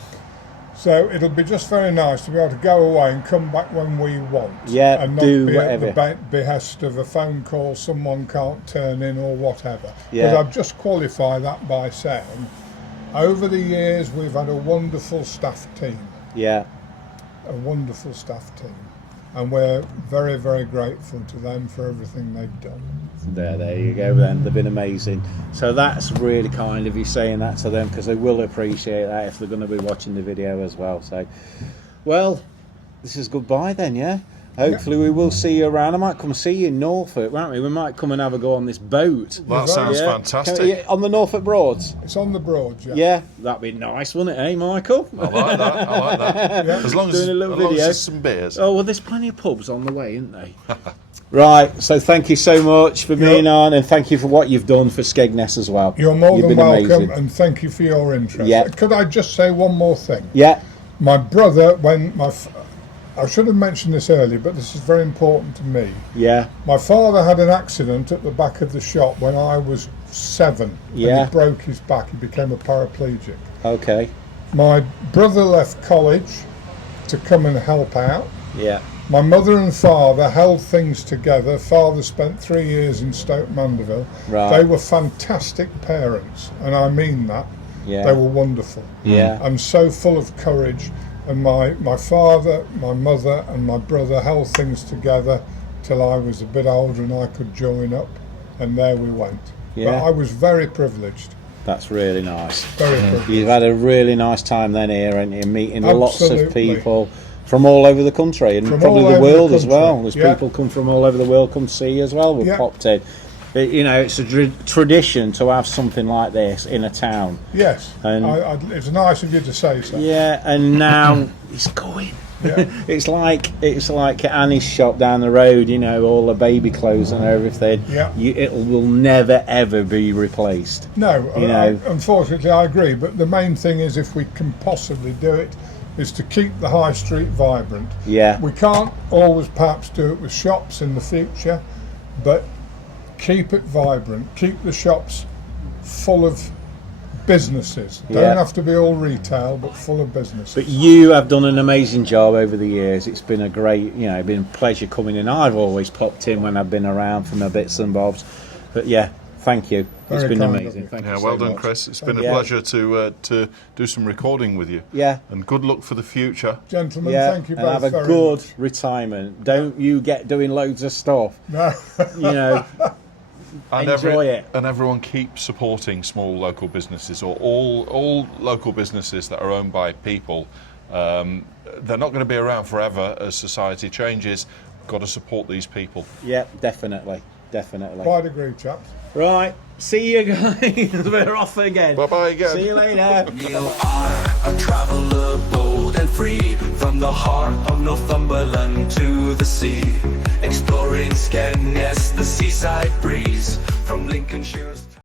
so it'll be just very nice to be able to go away and come back when we want. Yeah, and not do be whatever. at the behest of a phone call, someone can't turn in or whatever. Yeah. But I'd just qualify that by saying, over the years we've had a wonderful staff team, Yeah. and we're very, very grateful to them for everything they've done. There you go then. They've been amazing. So that's really kind of you saying that to them, because they will appreciate that if they're going to be watching the video as well. So, well, this is goodbye then, yeah? Hopefully we will see you around. I might come see you in Norfolk, won't we? We might come and have a go on this boat. That sounds Yeah? fantastic. On the Norfolk Broads? It's on the Broads, yeah. Yeah, that'd be nice, wouldn't it, eh, Michael? I like that. I like that. As long as, Doing a little as long as video. there's some beers. Oh, well, there's plenty of pubs on the way, isn't they? Right, so thank you so much for being on, and thank you for what you've done for Skegness as well. You're more You've than been welcome, amazing. and thank you for your interest. Yeah. Could I just say one more thing? Yeah, My brother, I should have mentioned this earlier, but this is very important to me. yeah, My father had an accident at the back of the shop when I was 7. Yeah. And he broke his back. He became a paraplegic. okay, My brother left college to come and help out. yeah, My mother and father held things together. Father spent 3 years in Stoke Mandeville. Right. They were fantastic parents, and I mean that. yeah, They were wonderful. yeah, I'm so full of courage, and my father, my mother and my brother held things together till I was a bit older and I could join up, and there we went. Yeah. But I was very privileged, that's really nice. very privileged. You've had a really nice time then here, and you're meeting lots of Absolutely. people from all over the country, and From probably all the over the world as country, well. There's yeah. people come from all over the world come see you as well. We've Yeah. popped in. You know, it's a tradition to have something like this in a town. Yes, And- it's nice of you to say so. Yeah, and now it's going. Yeah. It's like at Annie's shop down the road. You know, all the baby clothes and everything. Yeah. It will never ever be replaced. No, You know. unfortunately I agree, but the main thing is, if we can possibly do it, is to keep the high street vibrant. Yeah. We can't always perhaps do it with shops in the future, but keep it vibrant, keep the shops full of businesses. Yeah. Don't have to be all retail, but full of businesses. But you have done an amazing job over the years. It's been a great, been a pleasure coming in. I've always popped in when I've been around for my bits and bobs. But yeah, thank you. It's Very been kind of amazing. you. Thank Yeah, you well so done, much. Chris. It's been a Yeah. pleasure to do some recording with you. Yeah. And good luck for the future. Gentlemen, Yeah, thank you and both have a very good much. retirement. Don't you get doing loads of stuff. No. You know, And Enjoy it. And everyone keep supporting small local businesses, or all local businesses that are owned by people. They're not going to be around forever as society changes. Got to support these people. yeah, definitely. Quite agree, chaps. Right, see you guys. We're off again. Bye bye again. See you later. NeilR, a traveller bold and free, from the heart of Northumberland to the sea. Exploring Skegness, the seaside breeze, from Lincolnshire's